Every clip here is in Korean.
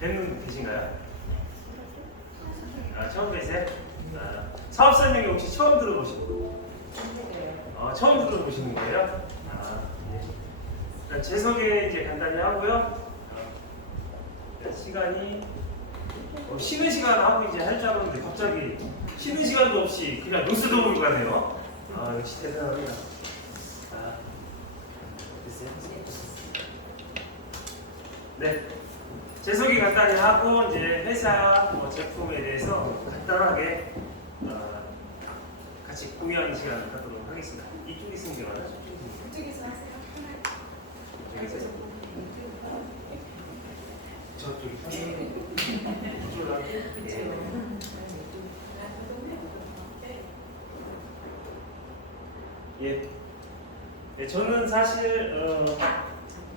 뵙는 분 계신가요? 아, 처음 뵈세요? 아, 사업 설명회 혹시 처음 들어보시는 분? 처음 들어보시는 거예요? 아, 네. 제 소개 이제 간단히 하고요. 시간이 쉬는 시간 하고 이제 할 줄 알았는데 갑자기 쉬는 시간도 없이 그냥 노스도움을 가네요. 아, 역시 대단합니다. 아, 됐어요? 네. 제 소개 간단히 하고 이제 회사 제품에 대해서 간단하게 같이 공유하는 시간을 갖도록 하겠습니다. 이쪽에 있으면 되나요? 이쪽에서 하세요. 저쪽에서 저쪽이 이쪽으로 할게요. 예. 네, 저는 사실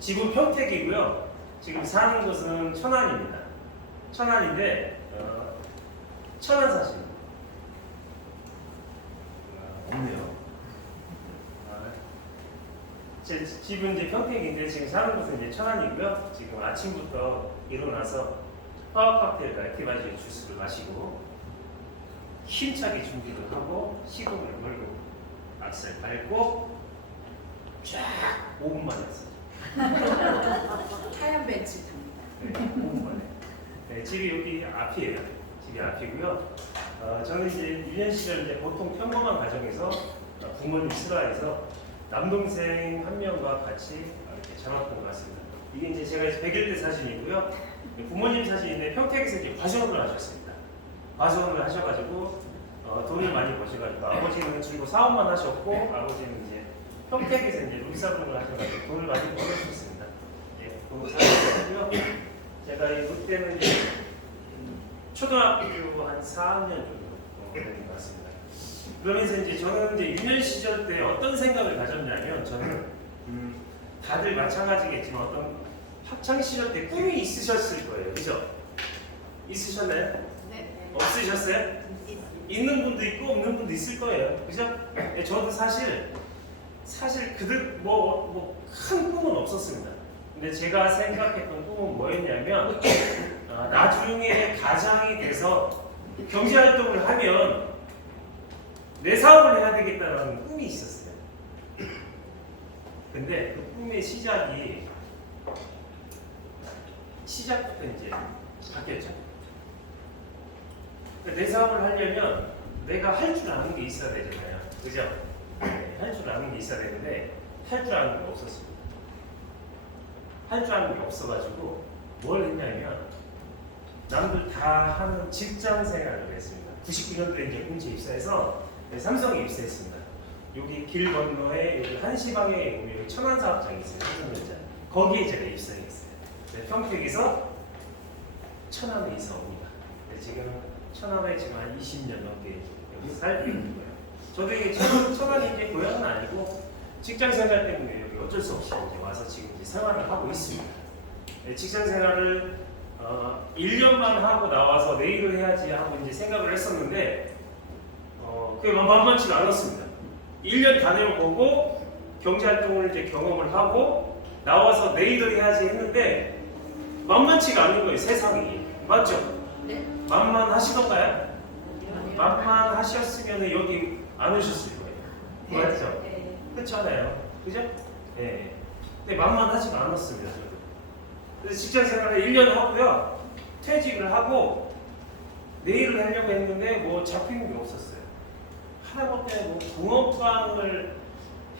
집은 평택이고요. 지금 사는 곳은 천안입니다. 천안인데 천안 사십니다. 없네요. 제 집은 이제 평택인데 지금 사는 곳은 이제 천안이고요. 지금 아침부터 일어나서 파워 칵테일과 액티바이저 주스를 마시고 힘차게 준비를 하고 시동을 걸고 악셀 밟고 쫙 5분 만에 왔어요. 하얀 벤치 탑니다. 네, 5분 만에. 네, 집이 여기 앞이에요. 집이 앞이고요. 저는 이제 1년 시절 이제 보통 평범한 가정에서 부모님 슬하에서 남동생 한 명과 같이 이렇게 장학금 갔습니다. 이게 이제 제가 100일 때 사진이고요. 부모님 사진인데 평택에서 이제 과수원을 하셨습니다. 과수원을 하셔가지고 돈을 많이 버셔가지고 아버지는 주로 사업만 하셨고 아버지는 이제 평택에서 이제 룸사분을 하셔가지고 돈을 많이 벌어주셨습니다. 예, 돈 사셨고요. 제가 그때는 이제 초등학교 한 4학년 정도 되는 것 같습니다. 그러면서 이제 저는 이제 유년 시절 때 어떤 생각을 가졌냐면 저는 다들 마찬가지겠지만 어떤 학창 시절 때 꿈이 있으셨을 거예요, 그죠? 있으셨나요? 네. 없으셨어요? 있는 분도 있고 없는 분도 있을 거예요, 그죠? 네, 저도 사실 그들 큰 꿈은 없었습니다. 근데 제가 생각했던 꿈은 뭐였냐면 나중에 가장이 돼서 경제 활동을 하면 내 사업을 해야 되겠다는 꿈이 있었어요. 근데 그 꿈의 시작부터 이제 바뀌었죠. 내 사업을 하려면 내가 할 줄 아는 게 있어야 되잖아요. 그죠? 네, 할 줄 아는 게 있어야 되는데 할 줄 아는 게 없었습니다. 할 줄 아는 게 없어가지고 뭘 했냐면 남들 다 하는 직장 생활을 했습니다. 99년도에 이제 공채 입사해서 삼성에 입사했습니다. 여기 길 건너에 여기 한시방에 보면 여기 천안사업장이 있어요. 삼성전자. 거기에 제가 입사했어요. 네, 평택에서 천안에 이사 옵니다. 네, 지금 천안에 지금 한 20년 넘게 여기 살고 있는 거예요. 저도 이게 천안이 이제 고향은 아니고 직장 생활 때문에 여기 어쩔 수 없이 이제 와서 지금 이제 생활을 하고 있습니다. 네, 직장 생활을 1년만 하고 나와서 내일을 해야지 하고 이제 생각을 했었는데 그게 만만치가 않았습니다. 1년 다녀보고 경제활동을 이제 경험을 하고 나와서 내일을 해야지 했는데 만만치가 않은 거예요, 세상이. 맞죠? 네. 만만하시던가요? 만만하셨으면 여기 안 오셨을 거예요. 맞죠? 네. 그렇잖아요. 그죠? 네. 근데 만만하지가 않았습니다, 저도. 그래서 직장 생활을 1년 하고요. 퇴직을 하고 내일을 하려고 했는데 뭐 잡히는 게 없었어요. 하다못해 뭐 붕어빵을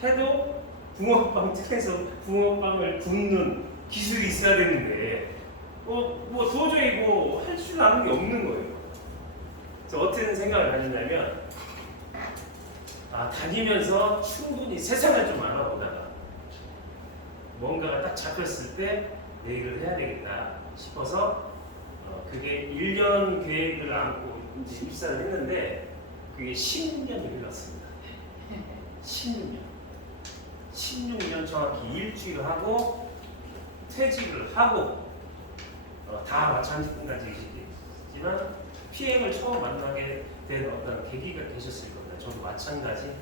해도 붕어빵 집에서 붕어빵을 굽는 기술이 있어야 되는데 뭐 도저히 뭐 할 줄 아는 게 없는 거예요. 그래서 어떤 생각을 가졌냐면 다니면서 충분히 세상을 좀 알아보다가 뭔가가 딱 잡혔을 때 내일을 해야 되겠다 싶어서 그게 1년 계획을 안고 입사를 했는데 그게 16년이 흘렀습니다. 16년 정확히 일주일 하고 퇴직을 하고 다 마찬가지이지만 PM을 처음 만나게 된 어떤 계기가 되셨을 겁니다. 저도 마찬가지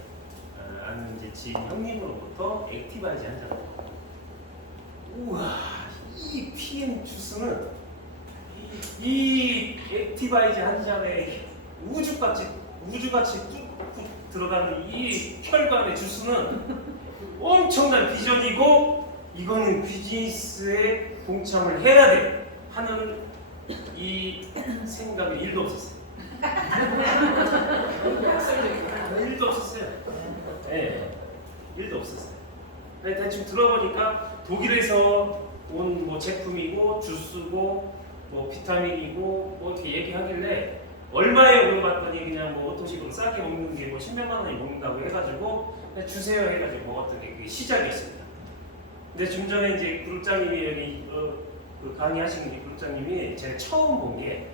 아는 이제 지인 형님으로부터 액티바이즈 한 잔. 우와, 이 PM 주스는 이 액티바이즈 한 잔에 우주같이 뚝뚝 들어가는 이 혈관의 주스는 엄청난 비전이고 이거는 비즈니스에 동참을 해야 돼 하는 이 생각이 1도 없었어요. 1도 없었어요. 네, 1도 없었어요. 대충 들어보니까 독일에서 온 뭐 제품이고 주스고 뭐 비타민이고 뭐 이렇게 얘기하길래 얼마에 물어봤더니 그냥 뭐 오토식으로 싸게 먹는 게 뭐 10몇만 원이 먹는다고 해가지고 그냥 주세요 해가지고 먹었던 게 그게 시작이었습니다. 근데 좀 전에 이제 그룹장님이 여기 그 강의하시는 이 그룹장님이 제가 처음 본 게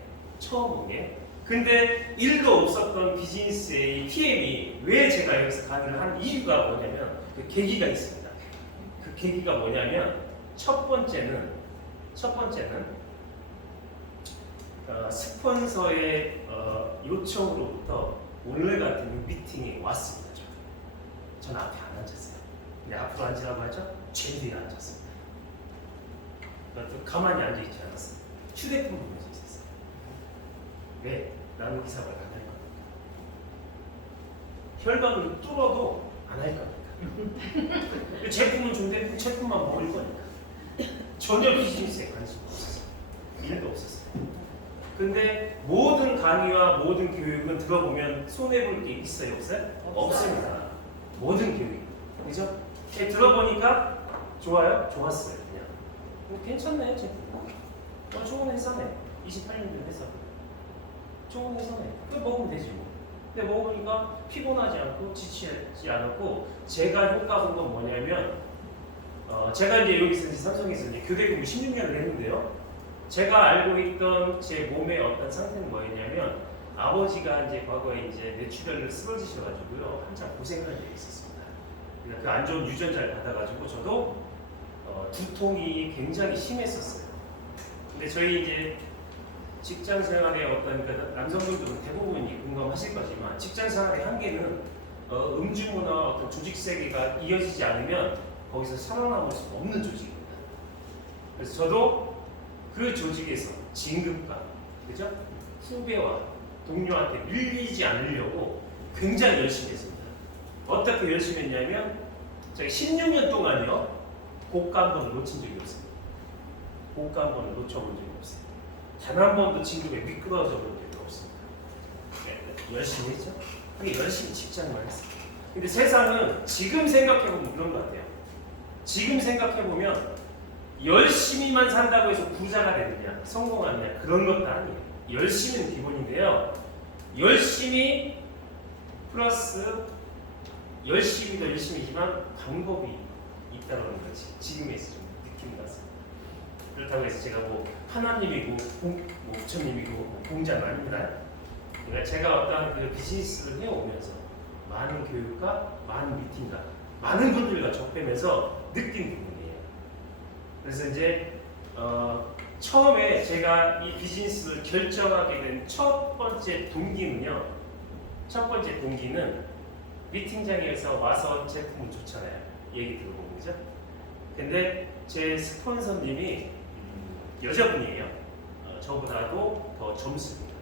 근데 1도 없었던 비즈니스의 이 PM이 왜 제가 여기서 강의를 한 이유가 뭐냐면 그 계기가 있습니다. 그 계기가 뭐냐면 첫 번째는 스폰서의 요청으로부터 오늘 같은 미팅에 왔습니다. 전 앞에 안 앉았어요. 근데 앞으로 앉으라고 하죠? 제일 뒤에 앉았습니다. 그러니까 가만히 앉아있지 않았어요. 휴대폰 보면서 있었어요. 왜? 나는 이 사업을 안 할 겁니다. 혈관을 뚫어도 안 할 겁니다. 제품은 좋은데 제품만 먹을 거니까. 전혀 비즈니스에 관심 없었어요. 일도 없었어요. 근데 모든 강의와 모든 교육은 들어보면 손해볼 게 있어요? 없어요? 없습니다. 모든 교육. 그죠? 들어보니까 좋아요? 좋았어요. 그냥. 괜찮네, 제품. 좋은 회사네. 28년 된 회사. 좋은 회사네. 그거 먹으면 되지 뭐. 근데 먹으니까 피곤하지 않고 지치지 않았고 제가 효과 본 건 뭐냐면 제가 이제 여기서 이제 삼성에서 이제 교대 근무 16년을 했는데요. 제가 알고 있던 제 몸의 어떤 상태는 뭐였냐면 아버지가 이제 과거에 이제 뇌출혈을 쓰러지셔가지고요 한참 고생을 한 적이 있었습니다. 그러니까 그 안 좋은 유전자를 받아가지고 저도 두통이 굉장히 심했었어요. 근데 저희 이제 직장 생활의 어떤 그러니까 남성분들은 대부분이 공감하실 거지만 직장 생활의 한계는 음주문화 어떤 조직 세계가 이어지지 않으면 거기서 살아남을 수 없는 조직입니다. 그래서 저도 그 조직에서 진급과 그죠? 후배와 동료한테 밀리지 않으려고 굉장히 열심히 했습니다. 어떻게 열심히 했냐면 제가 16년 동안요 고가 한 번을 놓친 적이 없어요. 고가 한 번을 놓쳐본 적이 없어요. 단 한 번도 진급에 미끄러져 본 적이 없습니다. 네, 열심히 했죠? 그게 열심히 직장만 했어요. 근데 세상은 지금 생각해보면 그런 것 같아요. 지금 생각해보면 열심히만 산다고 해서 부자가 되느냐 성공하느냐 그런 것도 아니에요. 열심히는 기본인데요. 열심히 플러스 열심히도 열심히지만 방법이 있다는 거지. 지금에서 좀 느낌 났어요. 그렇다고 해서 제가 뭐 하나님이고 부처님이고 공자는 아닙니다. 그러니까 제가 어떤 그 비즈니스를 해오면서 많은 교육과 많은 미팅과 많은 분들과 접하면서 느낀 부분이에요. 그래서 이제 처음에 제가 이 비즈니스를 결정하게 된 첫 번째 동기는요. 첫 번째 동기는 미팅장에서 와서 제품을 좋잖아요. 얘기 들어보면 그죠? 근데 제 스폰서님이 여자분이에요. 저보다도 더 젊습니다.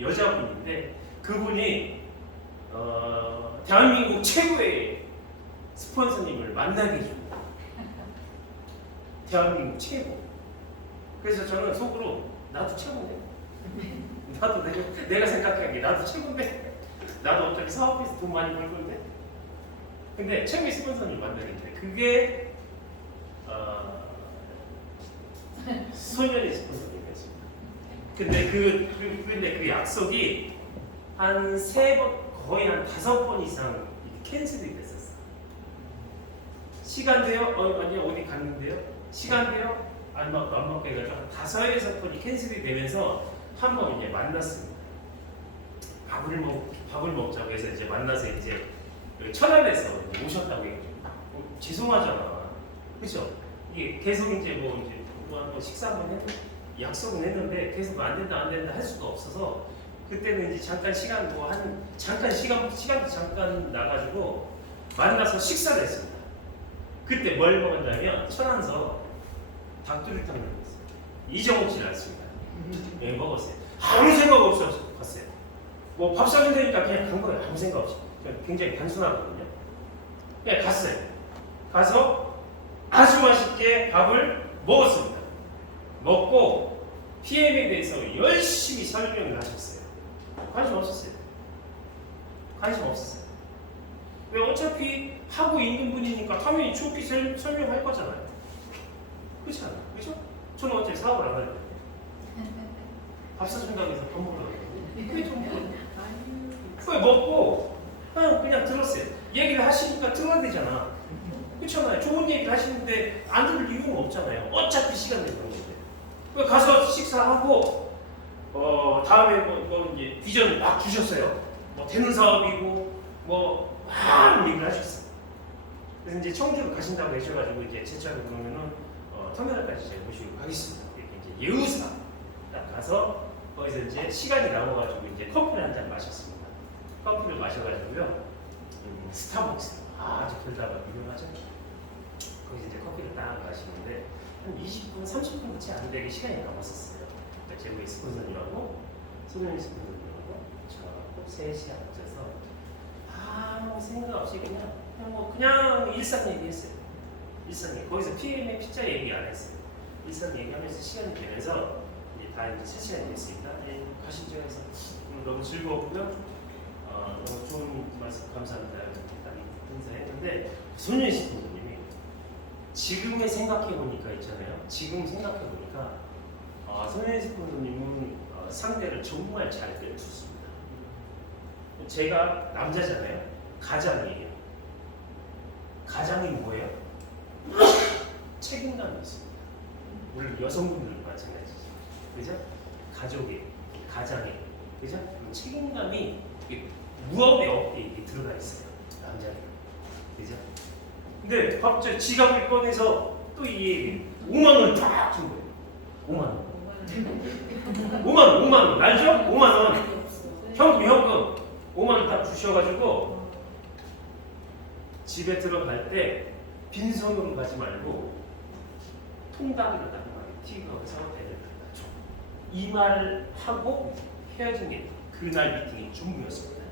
여자분인데 그분이 대한민국 최고의 스폰서님을 만나게 해줍니다. 대한민국 최고. 그래서 저는 속으로 나도 최고인데? 나도 내가 생각하기에 나도 최고인데? 나도 어차피 사업해서 돈 많이 벌 건데? 근데 최고의 스폰서님을 만나게 돼. 그게 소년의 스폰서님이었습니다. 근데 그 약속이 한 3번, 거의 한 5번 이상 캔슬이 됐었어. 시간 돼요? 아니요, 어디 갔는데요? 시간 돼요? 안 맞고 해가지고 한 5-6번이 캔슬이 되면서 한 번 이제 만났습니다. 밥을 먹자고 해서 이제 만나서 이제 천안에서 오셨다고 해가지고 죄송하잖아. 그렇죠? 이게 계속 이제 뭐 한번 식사 한번 했는데 약속은 했는데 계속 안 된다 할 수가 없어서 그때는 이제 잠깐 시간 잠깐 나가지고 만나서 식사를 했습니다. 그때 뭘 먹었냐면 천안서 닭도리탕을 먹었어요. 이정옥 씨를 알습니다. 예, 먹었어요. 아무 생각 없이 갔어요. 뭐 밥 사준다니까 그냥 간 거예요. 아무 생각 없이. 굉장히 단순하거든요. 그냥 갔어요. 가서 아주 맛있게 밥을 먹었습니다. 먹고 PM에 대해서 열심히 설명을 하셨어요. 관심 없었어요. 관심 없었어요. 왜 어차피 하고 있는 분이니까 당연히 좋게 설명할 거잖아요. 그렇지 않아요? 그렇죠? 저는 어차피 사업을 안 하는데 밥 사준다고 해서 밥 먹으러 가요. 그게 좀 그걸 먹고 그냥 들었어요. 얘기를 하시니까 들어야 되잖아. 그렇잖아요. 좋은 얘기 하시는데 안 들을 이유는 없잖아요. 어차피 시간 내는 건데. 가서 식사하고 다음에 뭐 이제 비전을 막 주셨어요. 뭐 되는 사업이고 막 얘기를 하셨어요. 그래서 이제 청주를 가신다고 하셔가지고 이제 제 차로 그러면은 터미널까지 제가 모시고 가겠습니다. 이렇게 이제 예우사 딱 가서 거기서 이제 시간이 남아가지고 이제 커피를 한 잔 마셨습니다. 커피를 마셔가지고요. 스타벅스 아주 별다가 유명하죠. 거기서 이제 커피를 딱 마시는데 한 20분, 30분 채 안 되게 시간이 남았었어요. 그러니까 제가 스폰서님하고 손흥민 스폰서님하고 저하고 셋이 앉아서 아무 생각 없이 그냥 일상 얘기했어요. 일상 얘기. 거기서 PM의 피자 얘기 안 했어요. 일상 얘기하면서 시간이 되면서 이제 다 이제 실시간이 됐습니다. 가시죠 해서 너무 즐거웠고요. 너무 좋은 말씀 감사합니다. 딱 인사했는데 손윤희 스폰서님이 지금에 생각해보니까 있잖아요. 지금 생각해보니까 손윤희 스폰서님은 상대를 정말 잘 때려줬습니다. 제가 남자잖아요. 가장이에요. 가장이 뭐예요? 책임감이 있습니다. 물론 여성분들도 마찬가지죠. 그죠? 가족의, 가장의, 그죠? 책임감이 무업의 어깨에 이렇게 들어가 있어요. 남자는. 그죠? 근데 갑자기 지갑을 꺼내서 또 이 5만 원을 쫙 준 거예요. 5만 원. 5만 원. 알죠? 5만 원. 현금 5만 원 딱 주셔가지고 집에 들어갈 때 빈손으로 가지 말고 통닭을 딱 튀겨서 배를 갖다 줘. 이 말을 하고 헤어진 게 그날 미팅이 전부였습니다.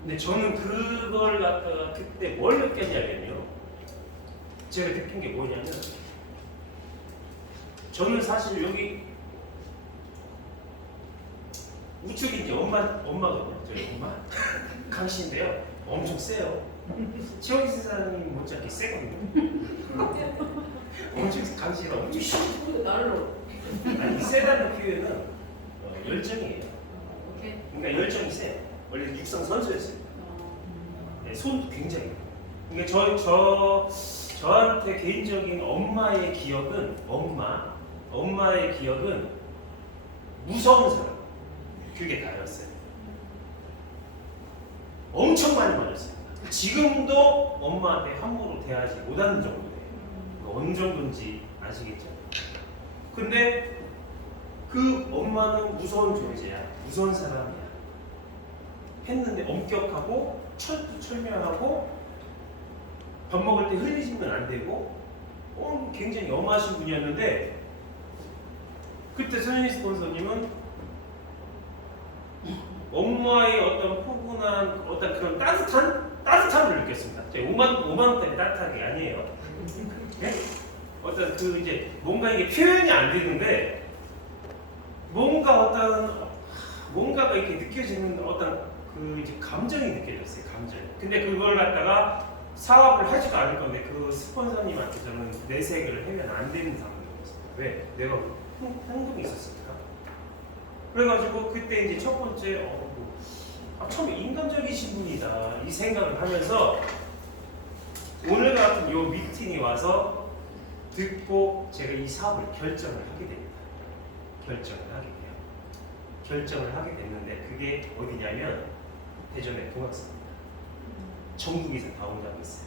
근데 저는 그걸 갖다가 그때 뭘 느꼈냐면요. 제가 느낀 게 뭐냐면 저는 사실 여기 우측이 이제 엄마거든요. 저희 엄마 강씨인데요. 엄청 세요. 지원기 사장님이 못잡기 세거든요. 엄청 강씨가 엄청 또 날로. 아니 세다는 표현은 열정이에요. 오케이. 그러니까 열정이 세요. 원래 육상 선수였어요. 네, 손도 굉장히. 그러니까 저한테 개인적인 엄마의 기억은 엄마의 기억은 무서운 사람. 그게 다였어요. 엄청 많이 맞았어요. 지금도 엄마한테 함부로 대하지 못하는 정도예요. 어느 정도인지 아시겠죠? 근데 그 엄마는 무서운 존재야. 무서운 사람이야. 했는데 엄격하고 철두철미하고 밥 먹을 때 흘리시면 안 되고 굉장히 엄하신 분이었는데 그때 손윤희 스폰서님은 엄마의 어떤 포근한 어떤 그런 따뜻함을 느꼈습니다. 5만 원 때문에 따뜻한 게 아니에요. 네? 어떤 그 이제 뭔가 이게 표현이 안 되는데 뭔가가 이렇게 느껴지는 어떤 그 이제 감정이 느껴졌어요. 감정. 근데 그걸 갖다가 사업을 하지도 않을 건데 그 스폰서님한테 저는 내색을 하면 안 되는 상황이었어요. 왜? 내가 행동이 있었으니까. 그래가지고 그때 이제 첫 번째 참 인간적이신 분이다 이 생각을 하면서 오늘 같은 요 미팅에 와서 듣고 제가 이 사업을 결정을 하게 됩니다. 결정을 하게 됐는데 그게 어디냐면 대전의 동학사입니다. 전국에서 다 온다고 했어요.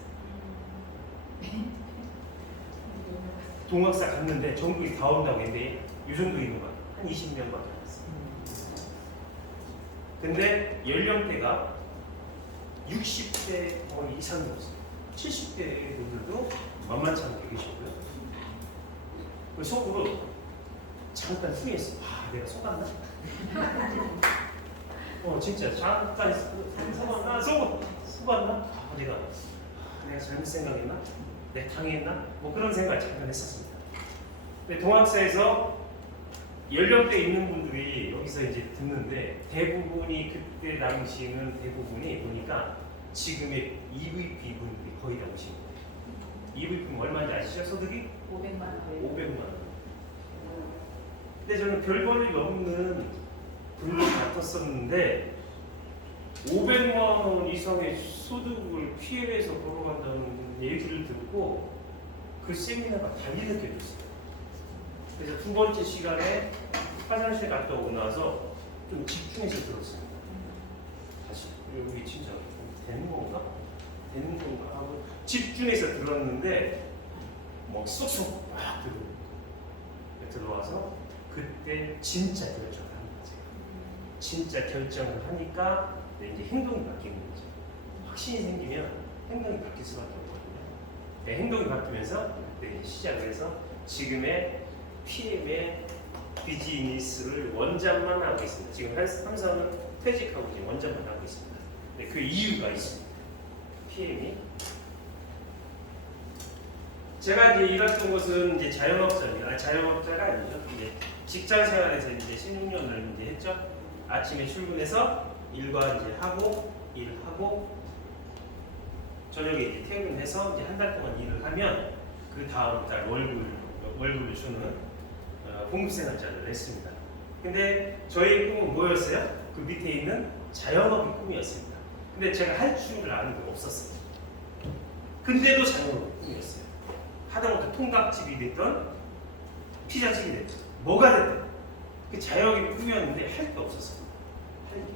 동학사 갔는데 전국에서 다 온다고 했는데 이 정도 있는 거 한 20명밖에 안 됐어요. 근데 연령대가 60대 이상이었어요. 70대 분들도 만만치 않게 계시고요. 속으로 잠깐 후회했어. 아, 내가 속았나? 진짜 잠깐 속았나? 아, 내가 잘못 생각했나? 내가 당했나? 뭐 그런 생각을 잠깐 했었습니다. 근데 동학사에서 연령대 있는 분들이 여기서 이제 듣는데 대부분이 그때 당시에는 대부분이 보니까 지금의 EVP 분들이 거의 다 오신 거예요. EVP는 얼마인지 아시죠? 소득이? 500만 원. 500만 원. 근데 저는 별 볼 일 없는 분들 같았었는데 500만 원 이상의 소득을 피해서 벌어간다는 얘기를 듣고 그 세미나가 달리 느껴졌어요. 그래서 두 번째 시간에 화장실 갔다 오고 나서 좀 집중해서 들었어요. 다시 여기 진짜 되는 건가? 되는 건가 하고 집중해서 들었는데 뭐 쏙쏙 막 들어와서 그때 진짜 결정을 하는 거죠. 진짜 결정을 하니까 이제 행동이 바뀌는 거죠. 확신이 생기면 행동이 바뀔 수밖에 없거든요. 네, 행동이 바뀌면서 그때 시작을 해서 지금의 PM의 비즈니스를 원장만 하고 있습니다. 지금 삼성은 퇴직하고 이제 원장만 하고 있습니다. 네, 그 이유가 있습니다. PM이 제가 이제 일했던 곳은 이제 자영업자입니다. 자영업자가 아니죠. 이제 직장 생활에서 이제 16년을 이제 했죠. 아침에 출근해서 일과 이제 하고 일하고 저녁에 이제 퇴근해서 이제 한 달 동안 일을 하면 그 다음 달 월급을 주는 봉급생활자를 했습니다. 근데 저희 꿈은 뭐였어요? 그 밑에 있는 자영업이 꿈이었습니다. 근데 제가 할 줄 아는 게 없었어요. 근데도 자영업이 꿈이었어요. 하다못해 통닭집이 됐던 피자집이 됐든 뭐가 됐든 그 자영업이 꿈이었는데 할 게 없었어요. 할 게.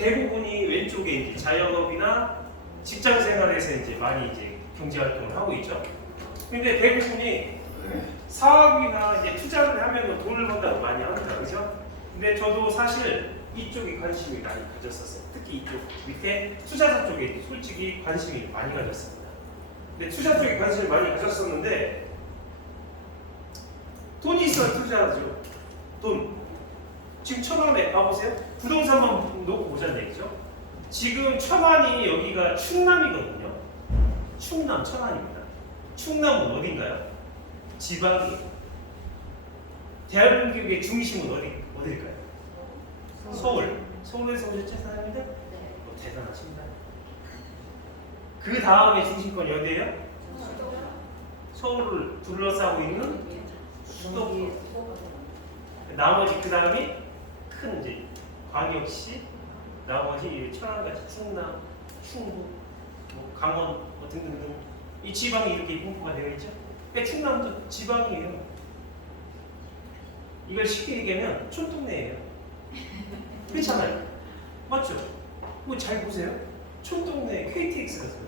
대부분이 왼쪽에 이제 자영업이나 직장 생활에서 이제 많이 이제 경제 활동을 하고 있죠. 근데 대부분이 사업이나 이제 투자를 하면 돈을 번다고 많이 합니다. 그죠? 근데 저도 사실 이쪽에 관심이 많이 가졌었어요. 특히 이쪽 밑에 투자자 쪽에 솔직히 관심이 많이 가졌습니다. 근데 투자 쪽에 관심을 많이 가졌었는데 돈이 있어야 투자하죠. 돈. 지금 천안에 가보세요. 부동산만 놓고 보자는 얘기죠. 지금 천안이 여기가 충남이거든요. 충남, 천안입니다. 충남은 어딘가요? 지방이. 대한민국의 중심은 어딜까요? 서울. 서울에서 오셨죠, 사장님들? 대단하십니다. 그 다음에 중심권이 어디예요? 서울을 둘러싸고 있는 수도권. 나머지 그 다음이 큰 이제 광역시, 나머지 천안같이 충남, 충북, 뭐 강원 뭐 등등등 이 지방이 이렇게 분포가 되어 있죠. 근데 충남도 지방이에요. 이걸 쉽게 얘기하면 촌동네예요. 그렇잖아요. 맞죠? 뭐 잘 보세요. 촌동네 KTX가 있어요.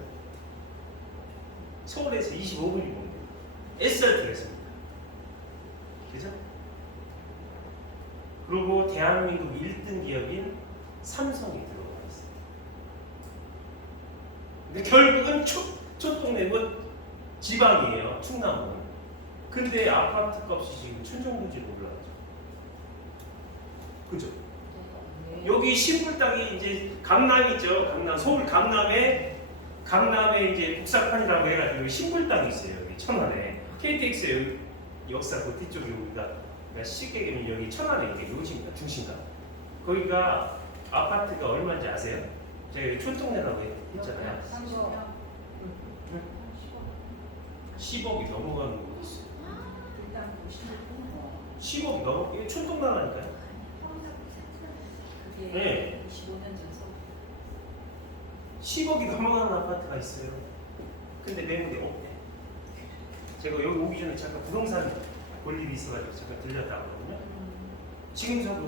서울에서 25분이 봅니다. SRT가 있습니다. 그죠? 그리고 대한민국 1등 기업인 삼성이 들어가 있어요. 근데 결국은 촌동네 뭐 지방이에요. 충남은. 근데 아파트 값이 지금 천정부지로 올라가죠. 그죠? 여기 신불 땅이 이제 강남이죠. 강남, 서울 강남에 이제 북사판이라고 해가지고 신불 땅이 있어요. 여기 천안에 KTX의 역사 그 뒤쪽에 여기가 쉽게 얘기하면 여기 천안에 이게 요지입니다. 중심가. 거기가 아파트가 얼마인지 아세요? 제가 여기 촌동네라고 했잖아요. 10억이 넘어가는 곳 있어요. 10억이 넘어? 이게 촌동네라니까요. 네. 25년 전서 10억이 넘어가는 아파트가 있어요. 근데 매물이 없대. 제가 여기 오기 전에 잠깐 부동산 볼 일이 있어가지고 잠깐 들렸다 하거든요. 지금 사도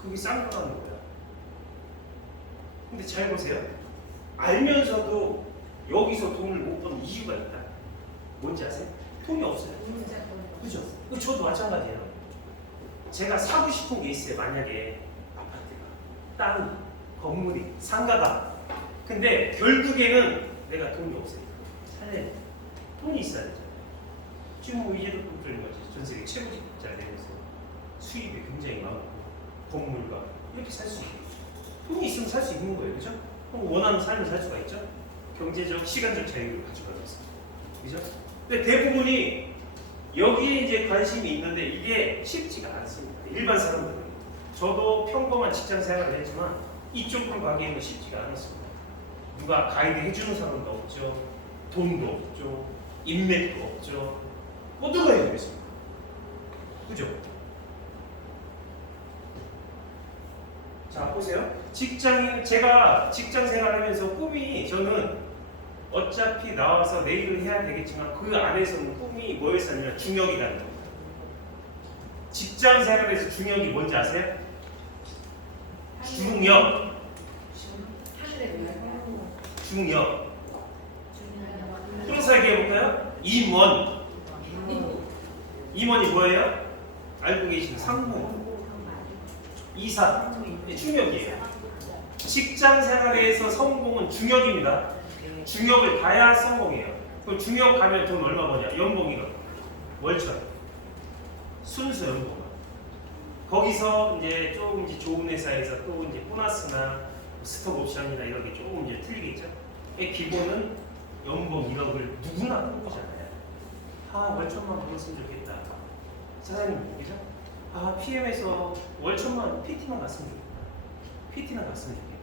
그게 싼 거라는 거야. 근데 잘 보세요. 알면서도 여기서 돈을 못 버는 이유가 있다. 뭔지 아세요? 돈이 없어요. 그죠? 저도 마찬가지예요. 제가 사고 싶은 게 있어요. 만약에 땅, 건물이, 상가가. 근데 결국에는 내가 돈이 없어요. 차라리 돈이 있어야 되잖아요. 지금 뭐 이재도 분들인 거지. 전 세계 최고직자가 되면서 수입이 굉장히 많고 건물과 이렇게 살 수 있는 돈이 있으면 살 수 있는 거예요, 그죠? 원하는 삶을 살 수가 있죠. 경제적, 시간적 자유를 가져가면서, 그죠? 근데 대부분이 여기에 이제 관심이 있는데 이게 쉽지가 않습니다. 일반 사람들은 저도 평범한 직장 생활을 했지만 이쪽으로 가기에는 쉽지가 않았습니다. 누가 가이드 해주는 사람도 없죠. 돈도 없죠. 인맥도 없죠. 누가 해주겠습니까? 그죠? 자, 보세요. 제가 직장 생활하면서 꿈이 저는 어차피 나와서 내일을 해야 되겠지만 그 안에서는 꿈이 뭐였었냐면 중역이라는 겁니다. 직장 생활에서 중역이 뭔지 아세요? 중역. 중역. 풀어서 얘기해 볼까요? 임원. 임원이 뭐예요? 알고 계시는 상무. 이사. 중역이에요. 직장 생활에서 성공은 중역입니다. 중역을 가야 성공해요. 그럼 중역 가면 돈 얼마 버냐? 연봉이요. 월천. 순수 연봉. 거기서 이제 조금 이제 좋은 회사에서 또 이제 보너스나 스톡 옵션이나 이런 게 조금 이제 틀리겠죠. 기본은 연봉 1억을 누구나 꿈꾸잖아요. 월천만 벌었으면 좋겠다. 사장님, 그죠? PM에서 월천만 PT만 갔으면 좋겠다. PT만 갔으면 좋겠다.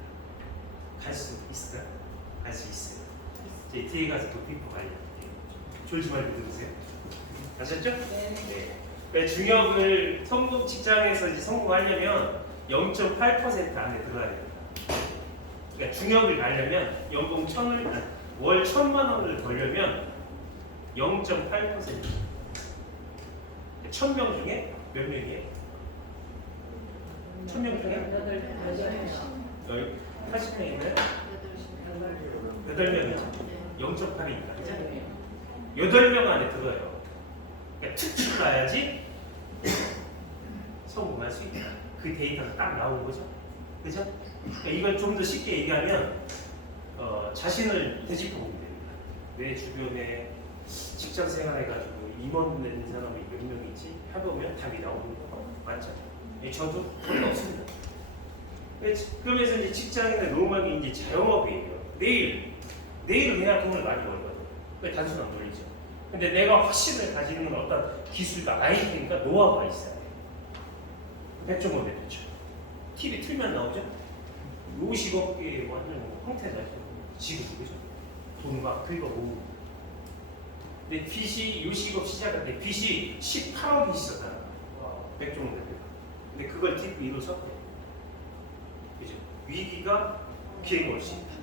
갈 수 있을까요? 갈 수 있어요. 이제 뒤에 가서 또 빅포 관리할게요. 졸지 말고 들으세요. 아셨죠? 네. 중역을 직장에서 이제 성공하려면 0.8% 안에 들어야 됩니다. 그러니까 중역을 가려면 연봉 월 1,000만 원을 벌려면 0.8% 1,000명 중에 몇 명이에요? 1,000명 중에 80명인가요? 8명이죠. 0.8이니까 그죠? 8명 안에 들어요. 그러니까 특집 가야지 성공할 수 있다. 그 데이터가 딱 나온 거죠. 그죠? 그러니까 이걸 좀 더 쉽게 얘기하면 자신을 되짚어보면 됩니다. 내 주변에 직장 생활해가지고 임원 된 사람이 몇 명이지 해보면 답이 나오는 거 맞죠? 저도 거의 없습니다. 그러면서 이제 직장인의 노력이 이제 자영업이에요. 내일을 해야 돈을 많이 벌거든요. 그게 단순한 논리죠. 근데 내가 확신을 가지는 어떤 기술과 아이템과 노하우가 있어야 돼요. 백종원 대표죠. TV 틀면 나오죠? 요식업계에 완전 황태자죠. 지금 그죠? 돈 막 긁어모으고. 근데 빚이 요식업 시작할 때 빚이 18억이 있었다. 백종원 대표. 근데 그걸 TV로 썼대요. 그죠? 위기가 기회가 올 수 있다.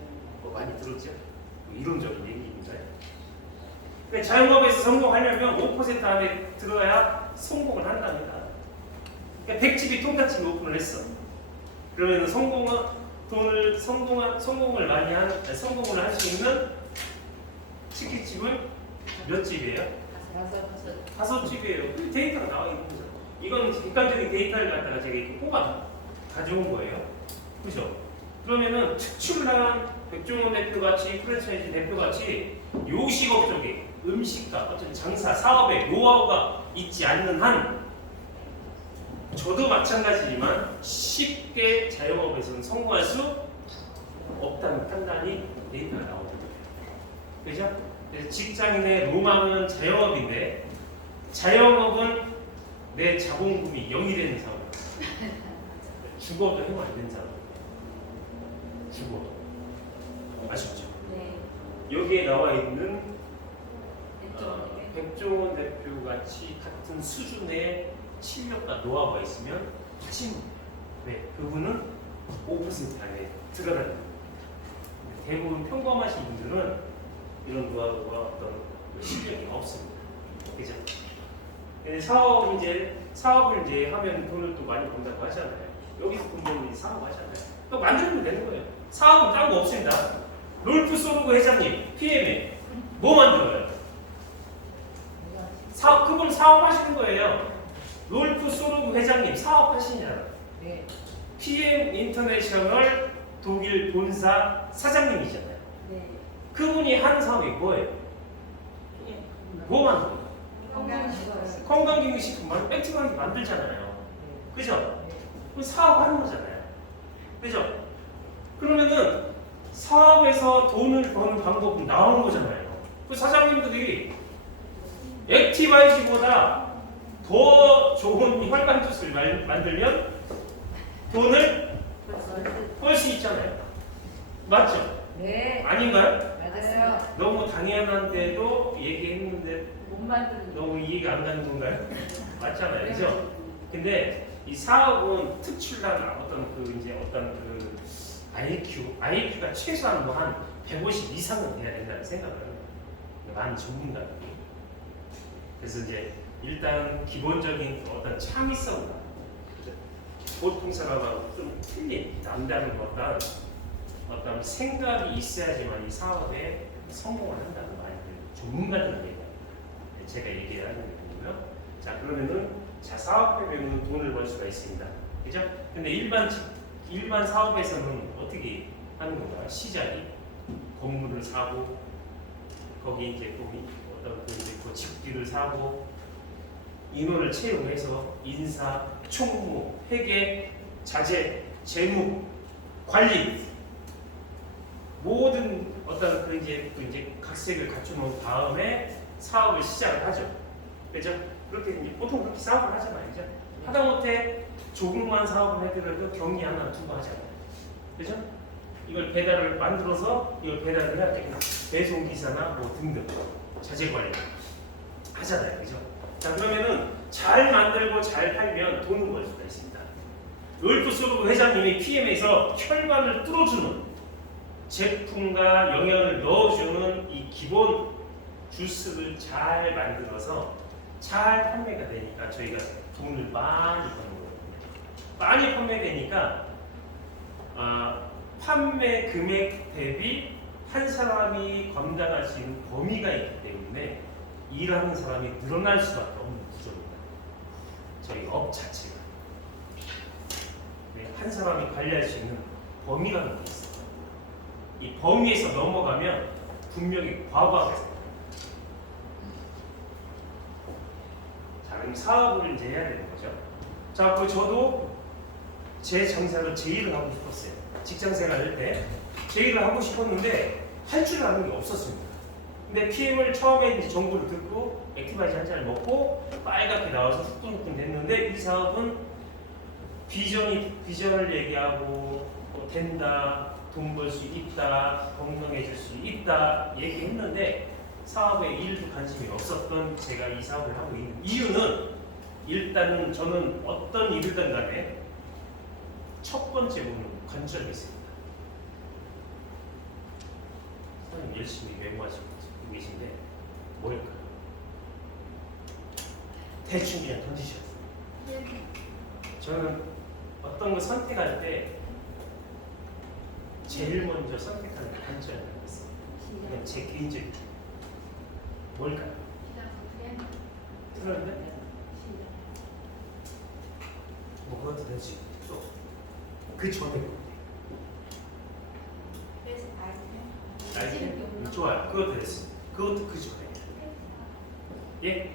많이 들었죠? 이론적인 얘기입니다. 그러니까 자영업에서 성공하려면 5% 안에 들어야 성공을 한답니다. 그러니까 백집이 통닭집 오픈을 했어. 그러면 성공을 많이 성공을 할 수 있는 치킨집은 몇 집이에요? 5집이에요. 그 데이터가 나와 있는 거죠. 이건 객관적인 데이터를 갖다가 제가 이렇게 뽑아 가져온 거예요. 그죠? 그러면은 특출난 백종원 대표 같이 프랜차이즈 대표 같이 요식업 쪽에 음식과 어떤 장사 사업에 노하우가 있지 않는 한 저도 마찬가지지만 쉽게 자영업에서는 성공할 수 없다는 판단이 데이터가 나오는 거예요. 그죠? 그래서 직장인의 로망은 자영업인데 자영업은 내 자본금이 0이 되는 상황. 죽어도 해고 안 되는 상황. 죽어도. 아쉽죠? 네. 여기에 나와 있는 백종원 대표 같이 같은 수준의 실력과 노하우가 있으면 하시는 거예요. 네, 그분은 5% 안에 들어가는 거예요. 대부분 평범하신 분들은 이런 노하우가 어떤 실력이 없습니다. 그죠? 사업을 이제 하면 돈을 또 많이 번다고 하잖아요. 여기서 돈 벌면 사업 하잖아요. 또 만들면 되는 거예요. 사업은 딴 거 없습니다. 롤프 소르고 회장님, PM에 뭐 만들어요? 그분 사업하시는 거예요. 롤프 소르고 회장님 사업하시냐고. 네. PM 인터내셔널 독일 본사 사장님이잖아요. 네. 그분이 하는 사업이 뭐예요? 뭐 만들어요? 건강기능식품만 액티브하게 만들잖아요. 그죠? 그 사업하는 거잖아요. 그죠? 그러면은 사업에서 돈을 버는 방법은 나오는 거잖아요. 그 사장님들이 액티바이즈보다 더 좋은 혈관 주스를 만들면 돈을 벌 수 있잖아요. 맞죠? 네. 아닌가요? 맞아요. 너무 당연한데도 얘기했는데 못 만드는 너무 이해가 안 가는 건가요? 맞잖아요, 그죠? 근데 이 사업은 특출난 어떤 그 IQ가 최소한 뭐 한 150 이상은 돼야 된다는 생각을 합니다. 많은 전문가들이. 그래서 이제 일단 기본적인 어떤 창의성과 보통 사람하고 좀 틀린 남다른 어떤 생각이 있어야지만 이 사업에 성공을 한다는 말들 전문가들은 얘기합니다. 제가 얘기하는 거고요. 자, 그러면은 사업하면 돈을 벌 수가 있습니다. 그죠? 근데 일반 사업에서는 어떻게 하는 건가요? 시작이 건물을 사고 거기 이제 어떤 그 집기를 사고 인원을 채용해서 인사, 총무, 회계, 자재, 재무, 관리 모든 어떤 그 이제 각색을 갖춰놓은 다음에 사업을 시작을 하죠. 그죠? 그렇게 이제 보통 그렇게 사업을 하잖아요. 그죠? 하다못해 조금만 사업을 하더라도 경리 하나 두고 하잖아요. 그죠? 이걸 배달을 만들어서 이걸 배달을 해야 되고 배송기사나 뭐 등등 자재 관리 하잖아요. 그죠? 자, 그러면은 잘 만들고 잘 팔면 돈을 벌 수가 있습니다. 롤프소르브 회장님이 PM에서 혈관을 뚫어주는 제품과 영양을 넣어주는 이 기본 주스를 잘 만들어서 잘 판매가 되니까 저희가 돈을 많이 버는 거거든요. 많이 판매되니까 판매 금액 대비 한 사람이 감당할 수 있는 범위가 있기 때문에 일하는 사람이 늘어날 수밖에 없는 구조입니다. 저희 업 자체가. 한 사람이 관리할 수 있는 범위라는 게 있어요. 이 범위에서 넘어가면 분명히 과부하가 생겨요. 자, 그럼 사업을 이제 해야 되는 거죠. 자, 저도 제 정상을 제 일을 하고 싶었어요. 직장 생활할 때 제 일을 하고 싶었는데 할 줄 아는 게 없었습니다. 근데 PM을 처음에 이제 정보를 듣고 액티바이즈 한 잔을 먹고 빨갛게 나와서 후끈후끈 됐는데 이 사업은 비전을 얘기하고 된다, 돈 벌 수 있다, 건강해질 수 있다 얘기했는데 사업에 일도 관심이 없었던 제가 이 사업을 하고 있는 이유는 일단은 저는 어떤 일이든 간에 첫 번째 보는 관점이 있습니다. 사장님 열심히 메모하시고 계신데 뭘까요? 대충 그냥 던지셨어요. 저는 어떤 거 선택할 때 제일 먼저 선택하는 관점이 있어요. 그냥 제 개인적인 뭘까요? 그런데 뭐 그것도 되지. 또 그 전에 아이템 좋아요. 그것도 됐어. 그것도 그 전에 예?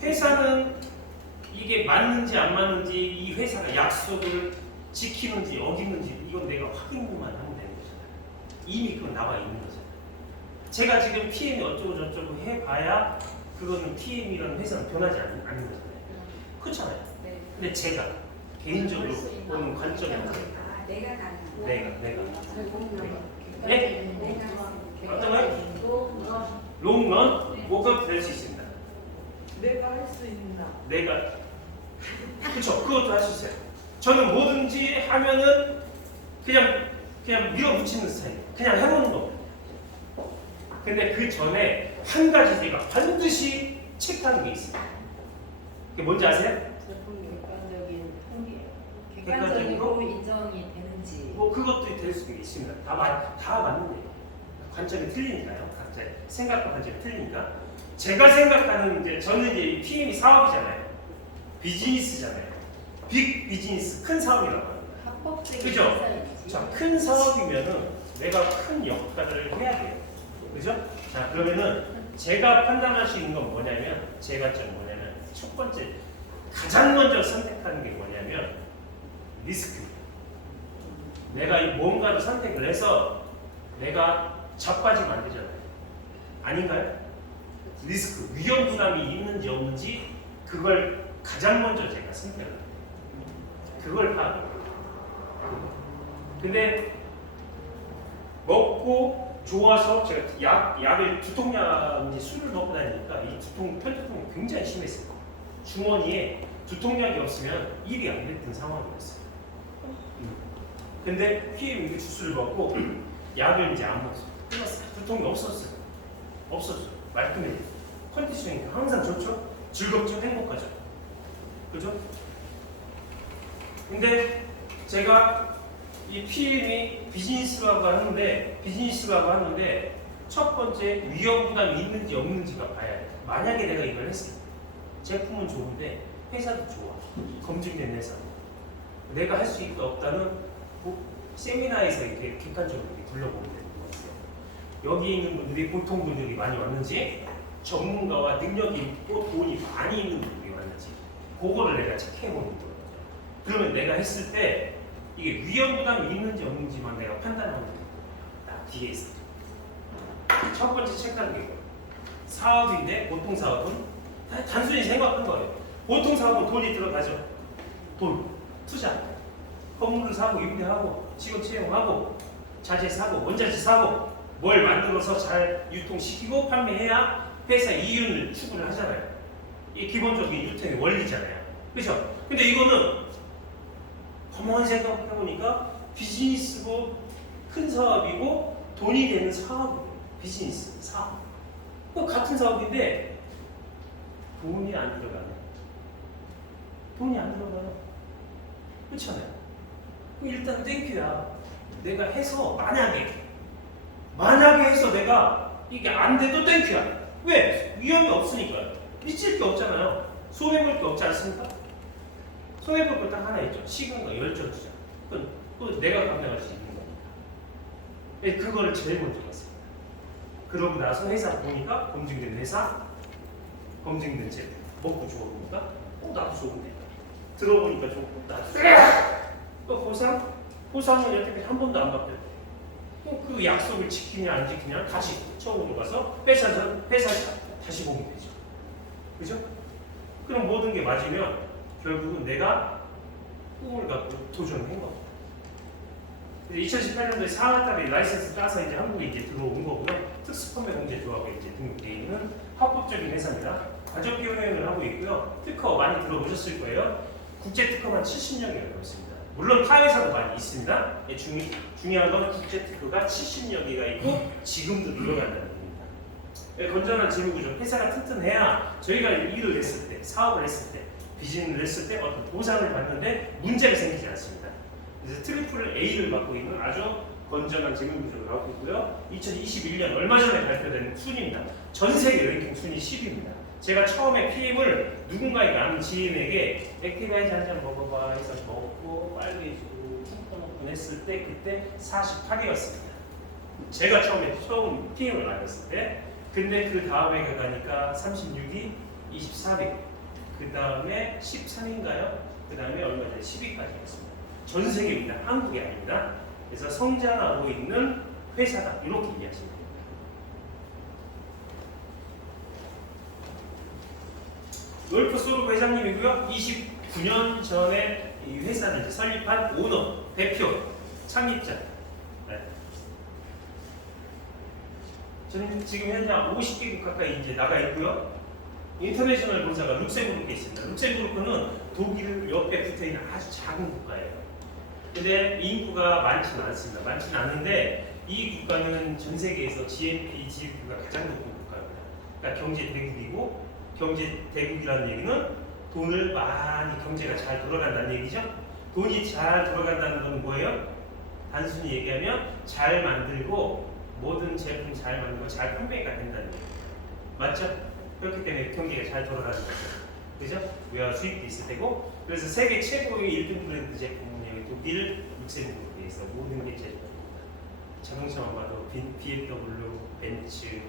회사는 이게 맞는지 안 맞는지 이 회사가 약속을 지키는지 어기는지 이건 내가 확인만 하면 되는 거잖아요. 이미 그건 나와 있는 거잖아요. 제가 지금 PM이 어쩌고 저쩌고 해봐야 그거는 PM이라는 회사는 변하지 않는 거잖아요. 그렇잖아요. 근데 제가 개인적으로 보는 관점이 없어요. 내가 예? 어떤 거요? 롱런? 뭐가 될 수 있습니다. 내가 할 수 있나? 내가 그쵸, 그것도 할 수 있어요. 저는 뭐든지 하면은 그냥 밀어붙이는 스타일, 그냥 해보는 거. 근데 그 전에 한 가지 제가 반드시 체크하는 게 있어요. 그게 뭔지 아세요? 객관적인 통계. 객관적이고 인정이 되는지. 뭐 그것도 될 수도 있습니다. 다 맞는데 관점이 틀리니까요. 각자 생각과 관점이 틀리니까. 제가 생각하는 이제 저는 이제 PM이 사업이잖아요. 비즈니스잖아요. 빅 비즈니스, 큰 사업이라고 합니다. 합법적인 그죠? 회사이지. 자, 큰 사업이면은 내가 큰 역할을 해야 돼요. 그죠? 자, 그러면은 제가 판단할 수 있는 건 뭐냐면, 제가 좀 뭐냐면, 첫 번째, 가장 먼저 선택하는 게 뭐냐면, 리스크. 내가 이 뭔가를 선택을 해서 내가 자빠지면 안 되잖아요. 아닌가요? 리스크, 위험 부담이 있는지 없는지 그걸 가장 먼저 제가 선택을 해요. 그걸 파악해요. 근데 먹고 좋아서 제가 약을 두통약 이제 술을 먹고 다니니까 이 편두통이 굉장히 심했어요. 주머니에 두통약이 없으면 일이 안 됐던 상황이었어요. 근데 PM 주스를 먹고 약을 이제 안 먹었어요. 끝났어요. 두통이 없었어요. 말끔해요. 컨디션이 항상 좋죠? 즐겁죠? 행복하죠? 그죠? 근데 제가 이 PM이 비즈니스라고 하는데 첫 번째 위험 부담이 있는지 없는지가 봐야 돼. 만약에 내가 이걸 했어요. 제품은 좋은데 회사도 좋아. 검증된 회사. 내가 할 수 있다 없다는 세미나에서 이렇게 객관적으로 이렇게 둘러보면 되는 것 같아요. 여기 있는 분들이 보통 분들이 많이 왔는지 전문가와 능력이 있고 돈이 많이 있는 분들이 왔는지 그거를 내가 체크해보는 거예요. 그러면 내가 했을 때 이게 위험 부담이 있는지 없는지만 내가 판단하면 돼요. 뒤에 있어. 첫 번째 체크하는 게 이거예요. 사업인데 보통 사업은 단순히 생각한 거예요. 보통 사업은 돈이 들어가죠. 돈, 투자, 건물을 사고 임대하고 직원 채용하고 자재 사고 원자재 사고 뭘 만들어서 잘 유통시키고 판매해야 회사 이윤을 추구를 하잖아요. 이게 기본적인 유통의 원리잖아요. 그렇죠? 근데 이거는 가만히 생각해보니까 비즈니스고 큰 사업이고 돈이 되는 사업이에요. 비즈니스, 사업. 같은 사업인데 돈이 안 들어가네. 돈이 안 들어가요. 그렇잖아요. 일단 땡큐야. 내가 해서 만약에 해서 내가 이게 안 돼도 땡큐야. 왜? 위험이 없으니까. 미칠 게 없잖아요. 손해볼 게 없지 않습니까? 손해볼 거 딱 하나 있죠. 시간과 열정 투자. 그건 내가 감당할 수 있는 거니까. 그거를 제일 먼저 봤습니다. 그러고 나서 회사 보니까 검증된 회사, 검증된 제품, 먹고 좋으니까 나도 좋은데. 들어보니까 좋고 나도 좋은데. 또 보상은 여태까지 한 번도 안 받거든요. 그 약속을 지키냐 안 지키냐 다시 처음으로 가서 회사 다시 보면 되죠. 그죠? 그럼 모든 게 맞으면 결국은 내가 꿈을 갖고 도전한 겁니다. 2018년도에 4월달에 라이센스 따서 이제 한국에 이제 들어온 거고요. 특수판매공제조합에 이제 등록되어 있는 합법적인 회사입니다. 과적 경영을 하고 있고요. 특허 많이 들어보셨을 거예요. 국제 특허만 70여 개가 있습니다. 물론 타 회사도 많이 있습니다. 중요한 건 국제 특허가 70여 개가 있고 지금도 늘어난다는 겁니다. 건전한 재무구조, 회사가 튼튼해야 저희가 일을 했을 때, 사업을 했을 때, 비즈니스를 했을 때 어떤 보상을 받는데 문제가 생기지 않습니다. 그래서 트리플 A를 맡고 있는 아주 건전한 재무구조를 하고 있고요. 2021년 얼마 전에 발표된 순위입니다. 전 세계 랭킹 순위 10위입니다. 제가 처음에 PM을 누군가에게 아는 지인에게 액티바이즈 한 잔 먹어봐 해서 먹고 빨개지고 퉁떠먹고 했을 때 그때 48위였습니다. 제가 처음 PM을 받았을 때. 근데 그 다음에 가니까 36위, 24위, 그 다음에 13위인가요? 그 다음에 얼마 전에 10위까지였습니다. 전 세계입니다. 한국이 아닙니다. 그래서 성장하고 있는 회사다. 이렇게 이해하시면 됩니다. 롤프 소르브 회장님이고요. 29년 전에 이 회사를 이제 설립한 오너, 대표, 창립자. 네. 저는 지금 현재 50개국 가까이 이제 나가 있고요. 인터내셔널 본사가 룩셈부르크에 있습니다. 룩셈부르크는 독일 옆에 붙어 있는 아주 작은 국가예요. 근데 인구가 많지는 않습니다. 많지는 않은데 이 국가는 전 세계에서 GNP, GDP가 가장 높은 국가입니다. 그러니까 경제 대국이고, 경제 대국이라는 얘기는 돈을 많이 경제가 잘 돌아간다는 얘기죠. 돈이 잘 돌아간다는 건 뭐예요? 단순히 얘기하면 잘 만들고 모든 제품 잘 만들고 잘 판매가 된다는 얘기예요. 맞죠? 그렇기 때문에 경기가 잘 돌아가는 거죠. 그죠? 외화 수입도 있을 테고. 그래서 세계 최고의 1등 브랜드 제품은 여기 독일, 룩셈부르크에서 모든 게 제조됩니다. 자동차만 봐도 BMW, 벤츠,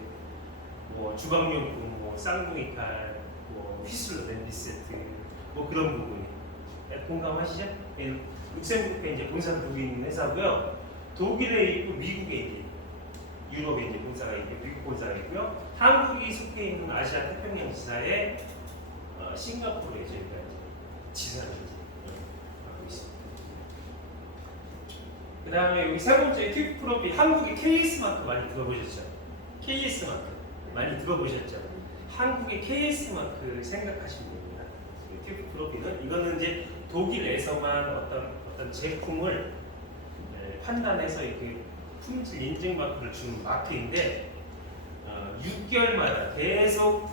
뭐 주방용품, 뭐 쌍둥이 칼, 뭐 휘슬러 밴디 세트, 뭐 그런 부분이 공감하시죠? 룩셈부르크에 이제 본사를 두고 있는 회사고요. 독일에 있고 미국에 이제 유럽에 이제 본사가 있고 미국 본사가 있고요. 한국이 속해 있는 아시아 태평양 지사에 싱가포르에 저희가 이제 지사를 이제 하고 있습니다. 그 다음에 여기 세 번째 퀵 프로필 한국의 KS 마크 많이 들어보셨죠? KS 마크 많이 들어보셨죠? 한국의 KS 마크 생각하시면 됩니다. 퀵 프로필은 이거는 이제 독일에서만 어떤 제품을 판단해서 이렇게 품질 인증 마크를 주는 마크인데 6개월마다 계속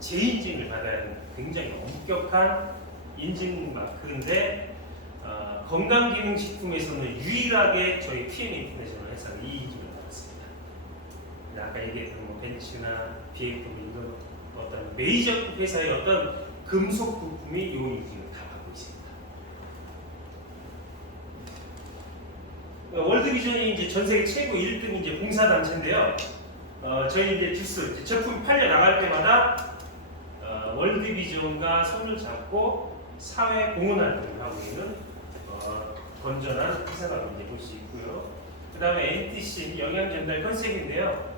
재인증을 받아야 하는 굉장히 엄격한 인증 마크인데 건강기능식품에서는 유일하게 저희 PM 인터내셔널 회사가 이 인증을 받았습니다. 아까 얘기했던 뭐 벤츠나 BMW 이런 어떤 메이저 회사의 어떤 금속 부품이 이 인증을 다 받고 있습니다. 월드비전이 이제 전 세계 최고 1등 이제 봉사 단체인데요. 저희 이제 주스 제품 팔려 나갈 때마다 월드비전과 손을 잡고 사회 공헌 활동을 하고 있는 건전한 회사라고 이제 볼 수 있고요. 그 다음에 NTC 영양 전달 컨셉인데요.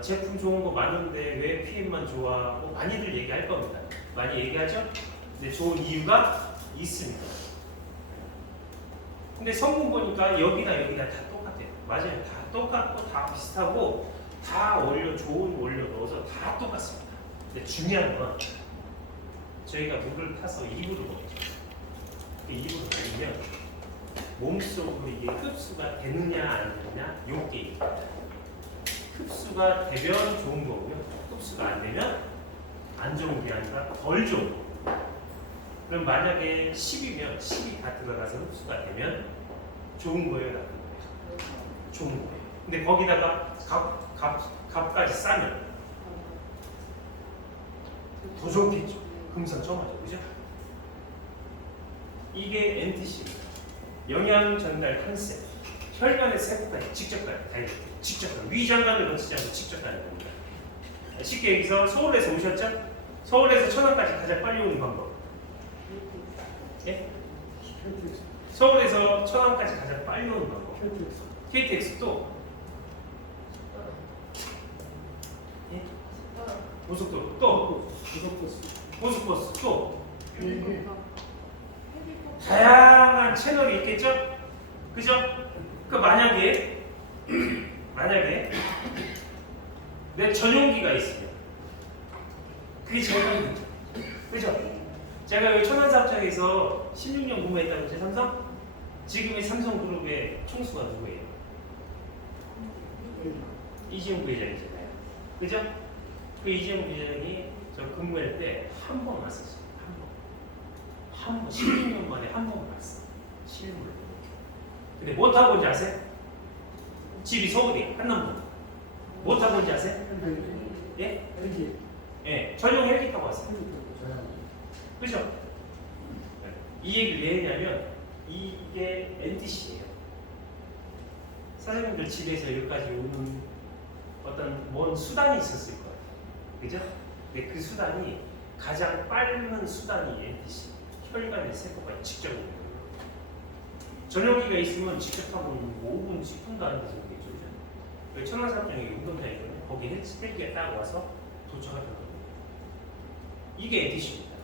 제품 좋은 거 많은데 왜 PM만 좋아? 뭐 많이들 얘기할 겁니다. 많이 얘기하죠? 근데 좋은 이유가 있습니다. 근데 성분 보니까 여기나 여기나 다 똑같아요. 맞아요. 다 똑같고 다 비슷하고 다 원료 좋은 원료 넣어서 다 똑같습니다. 근데 중요한 건 저희가 물을 타서 입으로 먹죠. 입으로 먹으면 몸속으로 이게 흡수가 되느냐 안 되느냐 요 게임입니다. 흡수가 되면 좋은 거고요. 흡수가 안 되면 안 좋은 게 아니라 덜 좋은 거. 그럼 만약에 10이면 10이 다 들어가서 흡수가 되면 좋은 거예요, 나쁜 거예요? 좋은 거예요. 근데 거기다가 값까지 싸면 더 좋겠죠. 금상첨화죠, 그죠? 이게 NTC입니다. 영양 전달 컨셉. 혈관의 세포까지 직접 가요. 다이렉트. 직접 가요. 위장관을 거치지 않고 직접 가는 겁니다. 쉽게 얘기해서 서울에서 오셨죠? 서울에서 천안까지 가장 빨리 오는 방법. 예? 서울에서 천안까지 가장 빨리 오는 방법. KTX 또 예? 고속도로 또 고속버스 또 다양한 채널이 있겠죠? 그죠? 그 만약에 내 전용기가 있으면 그게 제일 힘들죠. 그죠? 제가 여기 천안사업장에서 16년 근무했다고 제 삼성? 지금의 삼성그룹의 총수가 누구예요? 이지영 부회장이잖아요. 그죠? 그 이지영 부회장이 저 근무할 때 한 번 왔었어요. 한 번 16년 만에 한 번 왔어. 실물로. 근데 뭐 타고 온지 아세요? 집이 서울이에요. 한남동. 뭐 타고 온지 아세요? 예? 예, 전용 헬기 타고 왔어요. 그죠? 이 얘기를 왜 했냐면 이게 NTC예요. 사장님들 집에서 여기까지 오는 어떤 먼 수단이 있었을 거예요. 그죠? 근데 그 수단이 가장 빠른 수단이 NTC. 혈관의 세포가 직접 오는 거예요. 전용기가 있으면 직접 타고 5분, 10분도 안 돼서 오겠죠. 여기 천안사업장에 운동장이 있거든요. 거기 헬기가 딱 와서 도착하는 거예요. 이게 NTC입니다.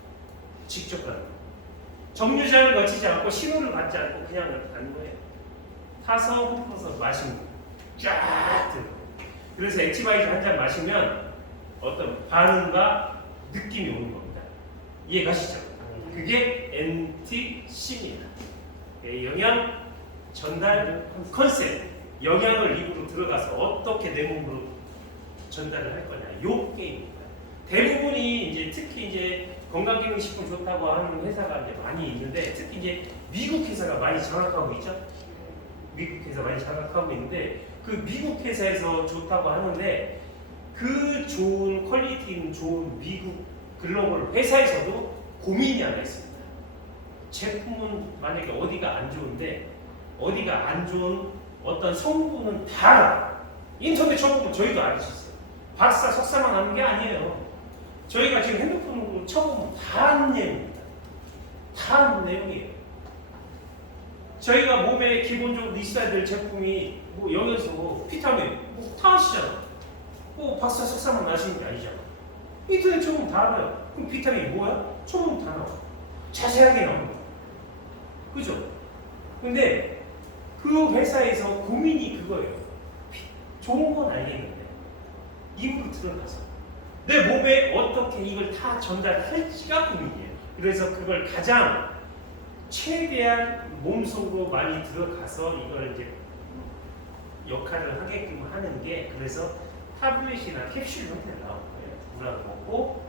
직접 가는 거예요. 정류장을 거치지 않고 신호를 받지 않고 그냥 가는 거예요. 타서 홈퍼서 마시는 거예요. 쫙 들어요. 그래서 액티바이저 한 잔 마시면 어떤 반응과 느낌이 오는 겁니다. 이해 가시죠? 그게 NTC입니다. 영양 전달 컨셉. 영양을 입으로 들어가서 어떻게 내 몸으로 전달을 할 거냐. 요 게임입니다. 대부분이 이제 특히 이제 건강기능식품 좋다고 하는 회사가 이제 많이 있는데 특히 이제 미국 회사가 많이 장악하고 있죠. 미국 회사 많이 장악하고 있는데 그 미국 회사에서 좋다고 하는데 그 좋은 퀄리티 있는 좋은 미국 글로벌 회사에서도 고민이 하나 있습니다. 제품은 만약에 어디가 안 좋은데 어디가 안 좋은 어떤 성분은 다 알아. 인터넷 쳐보면 저희도 알 수 있어요. 박사, 석사만 하는 게 아니에요. 저희가 지금 핸드폰으로 쳐보면 다 아는 내용입니다. 다 아는 내용이에요. 저희가 몸에 기본적으로 있어야 될 제품이 뭐 영양소, 비타민 뭐 다 아시잖아. 뭐 박사, 석사만 아시는 게 아니잖아. 인터넷 쳐보면 다 알아요. 그럼 비타민이 뭐야? 쳐보면 다 나와. 자세하게 나옵니다. 그죠? 근데 그 회사에서 고민이 그거예요. 좋은 건 알겠는데 입으로 들어가서 내 몸에 어떻게 이걸 다 전달할지가 고민이에요. 그래서 그걸 가장 최대한 몸속으로 많이 들어가서 이걸 이제 역할을 하게끔 하는 게 그래서 타블렛이나 캡슐 형태로 나온 거예요. 물을 먹고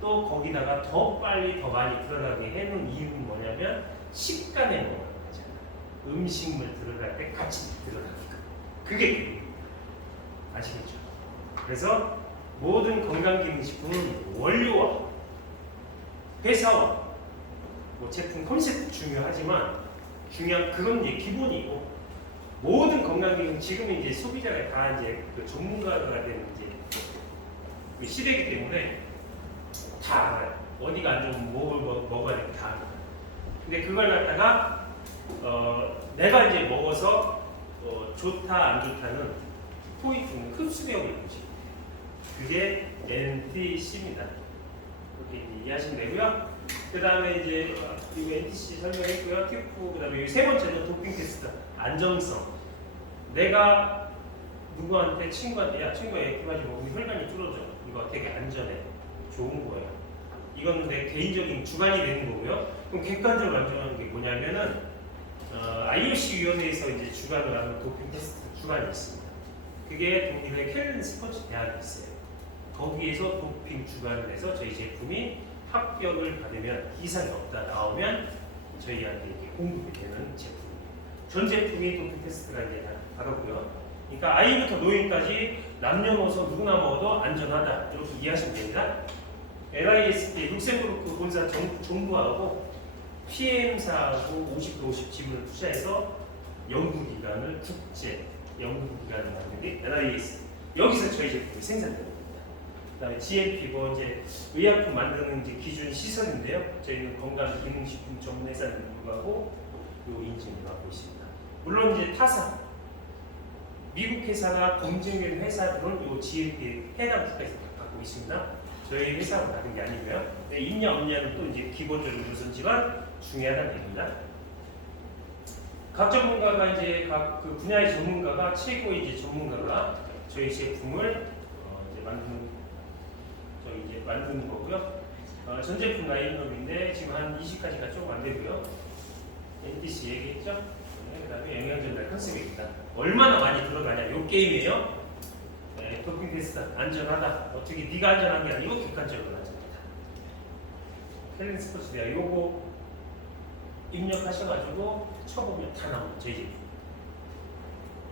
또 거기다가 더 빨리 더 많이 들어가게 해놓은 이유는 뭐냐면 식간에 먹는 거잖아요. 음식물 들어갈 때 같이 들어가니까 그게 그입니다. 아시겠죠? 그래서 모든 건강기능식품은 원료와 회사와 뭐 제품 컨셉도 중요하지만 중요한 그건 이제 기본이고 모든 건강기능 지금 이제 소비자가 다 이제 그 전문가가 되는 이제 그 시대이기 때문에 다 알아요. 어디가 안 좋으면 뭘 먹어야 될지 다 알아요. 근데 그걸 갖다가 내가 이제 먹어서 좋다 안 좋다는 포인트는 흡수되어 있는 것이 그게 NTC입니다. 그렇게 이제 이해하시면 되고요. 그 다음에 이제 이거 NTC 설명했고요. 튜프 그 다음에 세 번째는 도핑 테스트 안정성. 내가 누구한테 친구한테 야 친구야 이렇게 먹으면 혈관이 뚫어져. 이거 되게 안전해. 좋은 거예요. 이건 내 개인적인 주관이 되는 거고요. 그럼 객관적으로 안정하는 게 뭐냐면은 IOC 위원회에서 이제 주관을 하는 도핑 테스트 주관이 있습니다. 그게 독일의 켈른 스포츠 대학이 있어요. 거기에서 도핑 주관을 해서 저희 제품이 합격을 받으면 이상이 없다 나오면 저희한테 이렇게 공급이 되는 제품입니다. 전 제품이 도핑 테스트가 이제 다 받았고요. 그러니까 아이부터 노인까지 남녀노소 누구나 먹어도 안전하다 이렇게 이해하시면 됩니다. LISD 룩셈부르크 본사 정부하고 PM사하고 50% 지분을 투자해서 연구기관을 국제 연구기관을 만든 게 LIS. 여기서 저희 제품이 생산됩니다. 그다음에 GMP 뭐 이제 의약품 만드는 이제 기준 시설인데요. 저희는 건강기능식품 전문 회사임에도 불구하고 요 인증을 받고 있습니다. 물론 이제 타사 미국 회사나 검증된 회사들은 요 GMP 해당 국가에서 받고 있습니다. 저희 회사가 받은 게 아니고요. 있냐 없냐는 또 이제 기본적으로 우선지만 중요하다는 얘기입니다. 각 전문가가 이제 각 그 분야의 전문가가 최고의 이제 전문가가 저희 제품을 이제 만드는 거고요. 전 제품 라인업인데 지금 한 20가지가 조금 안 되고요. NTC 얘기했죠. 네, 그다음에 영양전달 컨셉입니다. 얼마나 많이 들어가냐 요 게임이에요. 네, 도핑 테스트 안전하다. 어떻게 네가 안전한 게 아니고 객관적으로 안전하다. 켈린 스포츠 대학 요거 입력하셔가지고 쳐보면 다 나오는 저희 제품.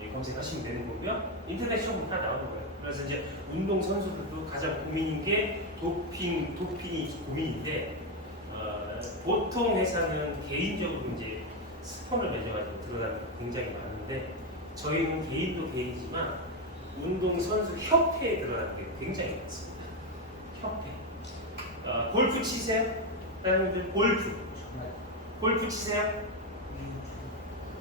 예, 검색하시면 되는 거고요. 인터넷 쳐보면 다 나오는 거예요. 그래서 이제 운동 선수들도 가장 고민인 게 도핑이 고민인데 보통 회사는 개인적으로 이제 스폰을 맺어가지고 들어가는 게 굉장히 많은데 저희는 개인도 개인이지만 운동 선수 협회에 들어가는 게 굉장히 많습니다. 협회. 골프 치세요? 다른 분들 골프 치세요?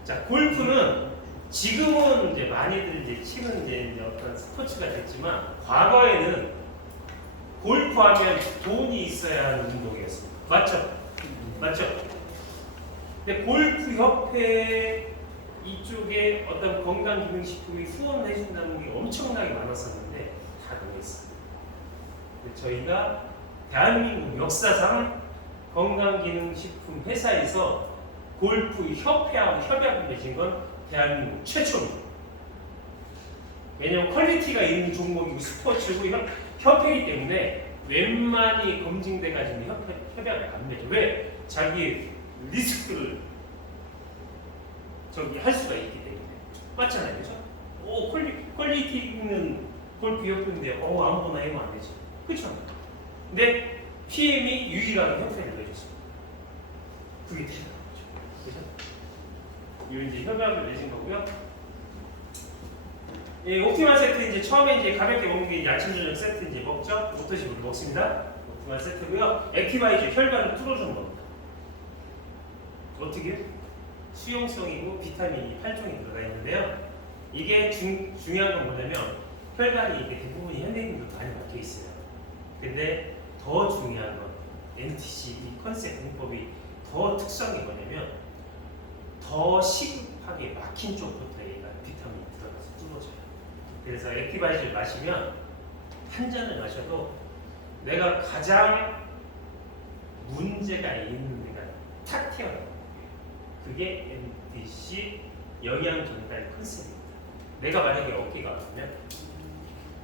자, 골프는 지금은 이제 많이들 이제 치는 이제 어떤 스포츠가 됐지만 과거에는 골프하면 돈이 있어야 하는 운동이었습니다. 맞죠? 맞죠? 근데 골프 협회 이쪽에 어떤 건강기능식품이 후원을 해준다는 게 엄청나게 많았었는데 다 그랬습니다. 저희가 대한민국 역사상 건강기능식품 회사에서 골프 협회하고 협약을 맺은 건 대한민국 최초입니다. 왜냐하면 퀄리티가 있는 종목이고 스포츠고 이건 협회이기 때문에 웬만히 검증돼가지고 협약을 안 맺죠. 왜? 자기 리스크를 할 수가 있기 때문에. 맞잖아요, 그죠? 오, 퀄리티 있는 골프 협회인데 아무거나 하면 안 되지. 그렇죠? 근데 PM이 유일하게 협회를 맺었습니다. 그게 대단한 거죠. 그죠? 이 이제 협약을 맺은 거고요. 예, 옵티말 세트 이제 처음에 이제 가볍게 먹는 게 이제 아침 저녁 세트 이제 먹죠. 오토식으로 먹습니다. 옵티말 세트고요. 액티바이즈 혈관을 뚫어주는 겁니다. 어떻게? 수용성이고 비타민이 8종이 들어가 있는데요. 이게 중요한 건 뭐냐면 혈관이 이게 대부분이 현대인들도 많이 막혀 있어요. 근데 더 중요한 건 MTC 이 컨셉 공법이 더 특성이 뭐냐면 더 시급하게 막힌 쪽부터 얘가 비타민이 들어가서 뚫어져요. 그래서 액티바이즈를 마시면 한 잔을 마셔도 내가 가장 문제가 있는 데가 탁 튀어나와요. 그게 MTC 영양전달 컨셉입니다. 내가 만약에 어깨가 아프면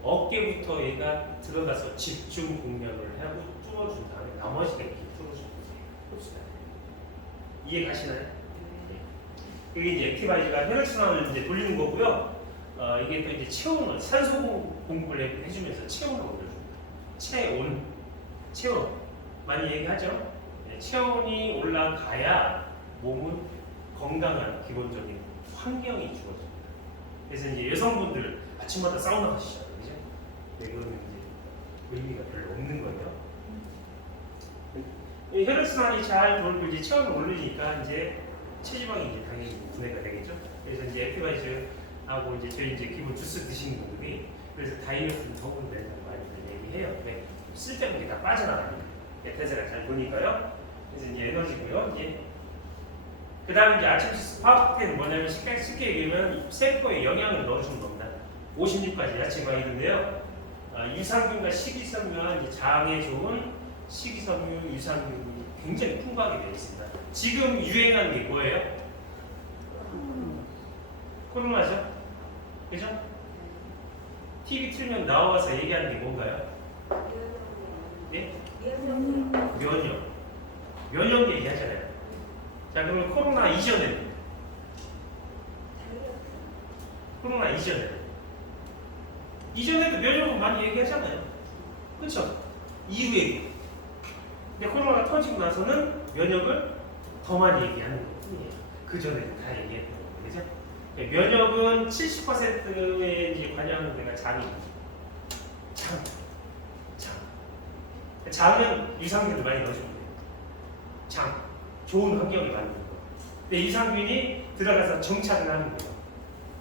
어깨부터 얘가 들어가서 집중 공략을 하고 뚫어준 다음에 나머지가 이렇게 뚫어주는 거예요. 이해 가시나요? 이게 이제 액티바이즈가 혈액순환을 이제 돌리는 거고요. 이게 또 이제 체온을 산소 공급을 해주면서 체온을 올려줍니다. 체온 많이 얘기하죠. 네, 체온이 올라가야 몸은 건강한 기본적인 환경이 주어집니다. 그래서 이제 여성분들 아침마다 사우나 가시잖아요, 그죠? 네, 이거는 이제 의미가 별로 없는 거예요. 이 혈액순환이 잘 돌고 이제 체온을 올리니까 이제 체지방이 이제 당연히 분해가 되겠죠. 그래서 이제 액티바이즈하고 이제 저희 이제 기본 주스 드시는 분들이 그래서 다이어트는 더욱더 많이 얘기해요. 네, 쓸데없는 게 다 빠져나갑니다. 대사가 잘 도니까요. 그래서 이제 에너지고요. 이제 그 다음에 이제 아침 주스 파워팩은 뭐냐면 쉽게 얘기하면 세포에 영양을 넣어주는 겁니다. 56가지 야채가 있는데요. 유산균과 식이섬유와 이제 장에 좋은 식이섬유, 유산균이 굉장히 풍부하게 되어 있습니다. 지금 유행하는 게 뭐예요? 코로나죠? 그죠? TV 틀면 나와서 얘기하는 게 뭔가요? 네? 면역 얘기하잖아요. 자, 그러면 코로나 이전에는 이전에도 면역을 많이 얘기하잖아요. 그렇죠? 이후에 근데 코로나가 터지고 나서는 면역을 더 많이 얘기하는 거예요. 그 전에는 다 얘기했던 거예요. 그죠? 면역은 70%에 이제 관여하는 데가 장입니다. 장은 유산균을 많이 넣어주면 돼요. 장, 좋은 환경을 만드는 거예요. 근데 유산균이 들어가서 정착을 하는 거예요.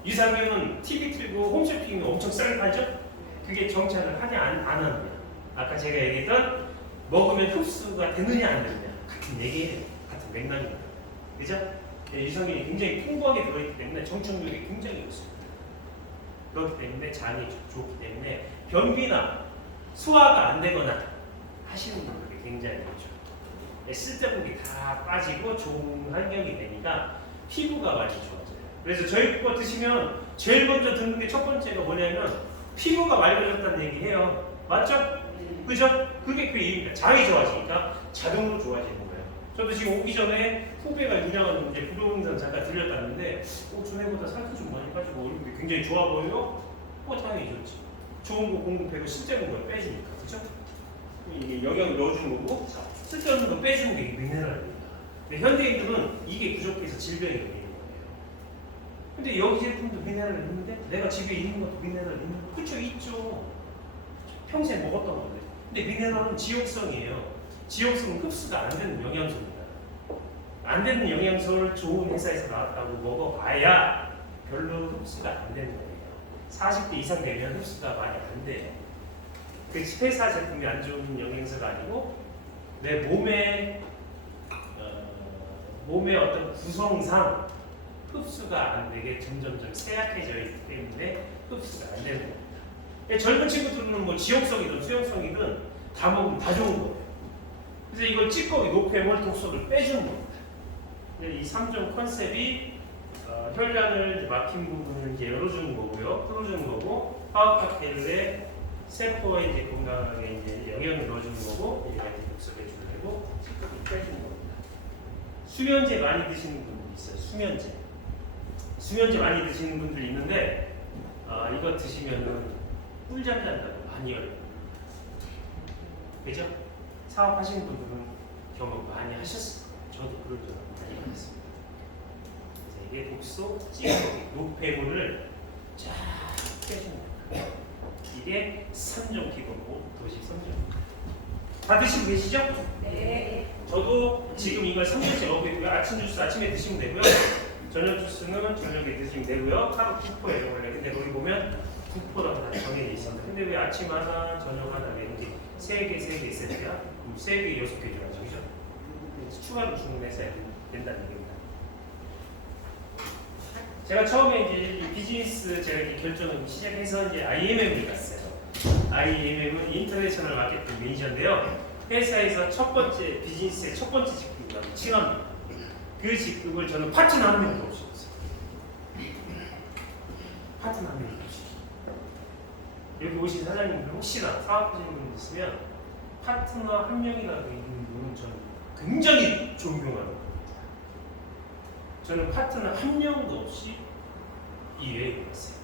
유산균은 TV 틀고 홈쇼핑이 엄청 싸게 팔죠? 그게 정착을 하냐 안 하느냐. 아까 제가 얘기했던 먹으면 흡수가 되느냐 안 되느냐 같은 얘기예요. 같은 맥락입니다. 그죠? 유산균이 굉장히 풍부하게 들어있기 때문에 정착력이 굉장히 좋습니다. 그렇기 때문에 장이 좋기 때문에 변비나 소화가 안 되거나 하시는 분들이 굉장히 좋죠. 쓸데없는 게 다 빠지고 좋은 환경이 되니까 피부가 많이 좋아져요. 그래서 저희 거 드시면 제일 먼저 듣는 게 첫 번째가 뭐냐면 피부가 맑아졌다는 얘기해요. 맞죠? 그죠? 그게 그 이유입니다. 장이 좋아지니까 자동으로 좋아지는 거예요. 저도 지금 오기 전에 후배가 유명한 이제 부동산 잠깐 들렸다는데 전에보다 살도 좀 많이 빠지고 얼굴이 굉장히 좋아 보여요. 당연히 좋지. 좋은 거 공급하고 쓸데없는 걸 빼주니까. 그죠? 이게 영양을 넣어주는 거고 쓸데없는 거 빼주는 게 미네랄입니다. 근데 현대인들은 이게 부족해서 질병이 걸리는 거예요. 근데 여기 제품도 미네랄을 있는데 내가 집에 있는 것도 미네랄 있는 거 그쵸? 있죠. 평생 먹었던 건데. 근데 미네랄은 지용성이에요. 지용성은 흡수가 안 되는 영양소입니다. 안 되는 영양소를 좋은 회사에서 나왔다고 먹어봐야 별로 흡수가 안 되는 거예요. 40대 이상 되면 흡수가 많이 안 돼요. 그 회사 제품이 안 좋은 영양소가 아니고 내 몸의 어떤 구성상 흡수가 안 되게 점점점 쇠약해져 있기 때문에 흡수가 안 되는 겁니다. 젊은 친구들은 뭐 지용성이든 수용성이든 다 먹으면 다 좋은 거예요. 그래서 이걸 찌꺼기, 노폐물, 독소를 빼주는 겁니다. 이 3종 컨셉이 혈관을 막힌 부분을 이제 열어주는 거고요, 풀어주는 거고, 파워카케일에 세포에 이제 건강하게 이제 영양을 넣어주는 거고, 얘가 이제 독소를 해주는 거고, 찌꺼기 빼주는 겁니다. 수면제 많이 드시는 분들이 있어요. 수면제 많이 드시는 분들이 있는데, 이거 드시면은 꿀잠 잔다고 많이 어려워요. 그죠? 사업하시는 분들은 경험 많이 하셨을 거예요. 저도 그런 적 많이 받았습니다. 그래서 이게 독소, 찌꺼기, 노폐물을 쫙 쉽게 하시면 됩니다. 이게 3종 기본고 도식 3종. 다 드시고 계시죠? 네. 저도 지금 이걸 3년째 먹고 있고요. 아침 주스 아침에 드시면 되고요. 저녁 주스는 저녁에 드시면 되고요. 하루 9포예요 원래. 근데 거기 보면 9포라고 다 정해져 있습니다. 근데 왜 아침 하나, 저녁 하나 내는지 3개 있어야 돼요? 그럼 3개, 6개 줘야죠. 그죠? 그래서 추가로 주문해서 된다는 얘기입니다. 제가 처음에 이제 이 비즈니스 제가 이렇게 결정을 시작해서 이제 IMM을 갔어요. IMM은 인터내셔널 마케팅 매니저인데요. 회사에서 첫 번째 비즈니스의 첫 번째 직급이라고 칭합니다. 그 직급을 저는 파트너 한 명도 없이 했어요. 파트너 한 명도 없이. 여기 오신 사장님들 혹시나 사업하시는 분 있으면 파트너 한 명이라도 있는 분은 저는 굉장히 존경합니다. 저는 파트너 한 명도 없이 이 여행을 했어요.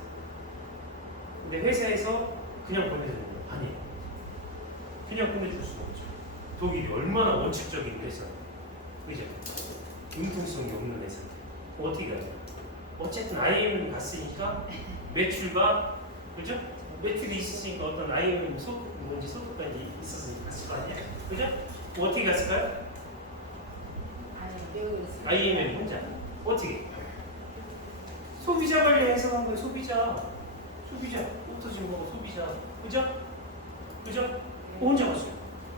근데 회사에서 그냥 보내주는 거 아니에요. 그냥 보내줄 수가 없죠. 독일이 얼마나 원칙적인 회사, 그죠? 융통성이 없는 회사. 어떻게 가죠? 어쨌든 IMM 갔으니까 매출과, 그죠? 매출이 있으니까 어떤 IMM 소득까지 있었으니까 갔을 거 아니야? 그죠? 어떻게 갔을까요? IMM 혼자. 어떻게? 소비자 관리해서 간 거예요. 소비자. 옷도 지금 먹어 소비자. 그죠? 혼자 갔어요.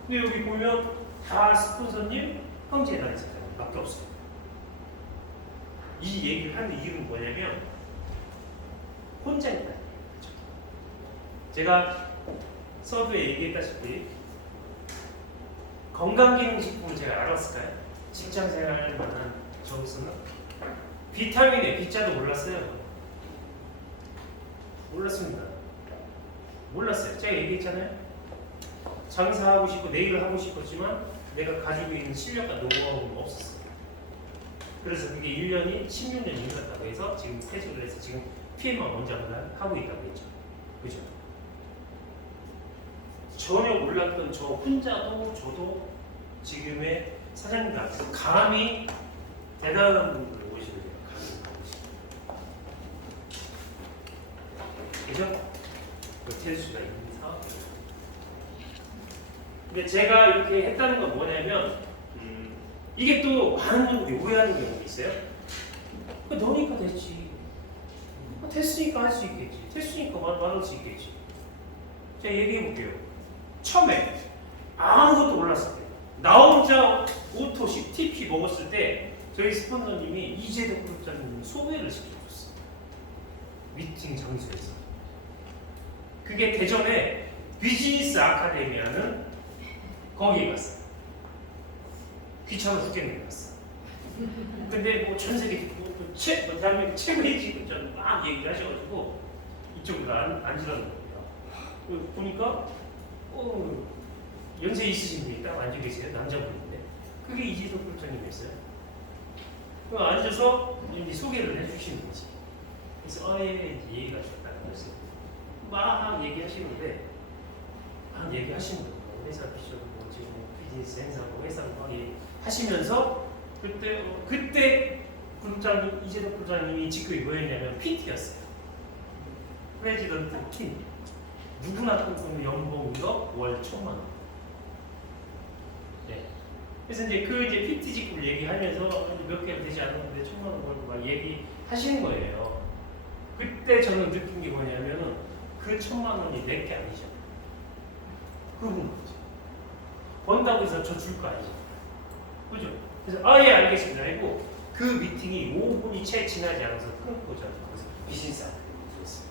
근데 여기 보면 다 스폰서님, 형제단 사장님 밖에 없어요. 이 얘기를 하는 이유는 뭐냐면 혼자 있다는 얘기죠. 제가 서두에 얘기했다시피 건강기능식품을 제가 알았을까요? 직장생활 만한 저로서는 비타민의 B자도 몰랐어요. 몰랐어요. 제가 얘기했잖아요. 장사하고 싶고 내일을 하고 싶었지만 내가 가지고 있는 실력과 노하우는 없었어요. 그래서 그게 1년이 16년이 흘렀다고 해서 지금 퇴직을 해서 지금 PM만 원장을 하고 있다고 했죠. 그죠? 전혀 몰랐던 저 혼자도 저도 지금의 사장님들 앞에서 감히 대단한 분들을 모시게 돼요. 그죠? 될 수가 있는 상황이에요. 근데 제가 이렇게 했다는 건 뭐냐면 이게 또 많은 분들이 오해하는 경우가 있어요. 너니까 됐지. 됐으니까 할 수 있겠지. 됐으니까 말할 수 있겠지. 제가 얘기해 볼게요. 처음에 아무것도 몰랐을 때 나 혼자 오토식 TP 먹었을 때 저희 스폰서님이 이재덕 그룹장님이 소개를 시켜줬어요. 미팅 장소에서. 그게 대전에 비즈니스 아카데미라는 거기에 갔어요. 귀찮아 죽겠는 갔어. 근데 뭐 전 세계 대한민국 최고의 지급자는 막 얘기를 하셔가지고 이쪽으로 앉으라는 겁니다. 보니까 연세 있으신 분이 딱 앉아 계세요. 남자분인데 그게 이재덕 부장님이었어요. 앉아서 이제 소개를 해주시는 거지. 그래서 예, 얘기가 좋다는 거였어요. 막 얘기하시는데 얘기하시는 거예요. 회사 비전, 뭐 지금 비즈니스 행사, 뭐 회사 막 하시면서 그때 부장님 이재덕 부장님이 직급이 뭐였냐면 PT였어요. 프레지던트 팀. 누구나 꿈꾸는 연봉이요 월 1,000만 원. 네. 그래서 이제 PT 직급을 얘기하면서 몇 개월 되지 않았는데 1,000만 원 벌고 막 얘기하시는 거예요. 그때 저는 느낀 게 뭐냐면은 그 1,000만 원이 내 게 아니죠. 그분 거죠. 번다고 해서 저 줄 거 아니죠. 그죠? 그래서 예 알겠습니다. 그리고 그 미팅이 5분이 채 지나지 않아서 끊고 저는 거기서 비즈니스 안을 들었어요.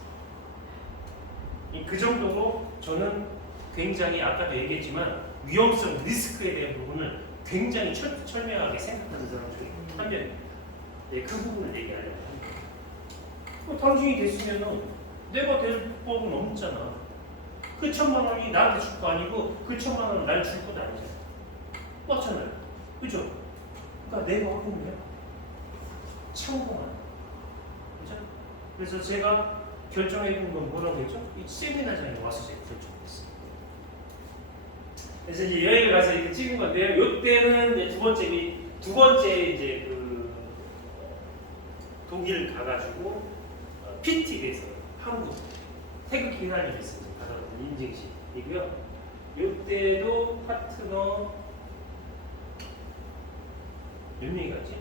그 정도로 저는 굉장히 아까도 얘기했지만 위험성, 리스크에 대한 부분을 굉장히 철저하게 생각하는 사람 중에 한 명입니다. 네, 그 부분을 얘기하려고 합니다. 당신이 됐으면은 내가 될 법은 없잖아. 그 1,000만 원이 나한테 줄 거 아니고 그 1,000만 원은 날 줄 것도 아니잖아. 맞잖아요. 그죠? 그러니까 내가 하거든요. 참고만. 그죠? 그래서 제가 결정해본 건 뭐라고 했죠? 이 세미나장에 와서 제가 결정했어요. 그래서 이제 여행을 가서 이렇게 찍은 건데요. 이때는 두 번째 이제 그 독일 가가지고 PT에서 한국 태극기 휘날리고 있습니다. 받아본 인증식이고요. 이때도 파트너 몇 명이 갔지?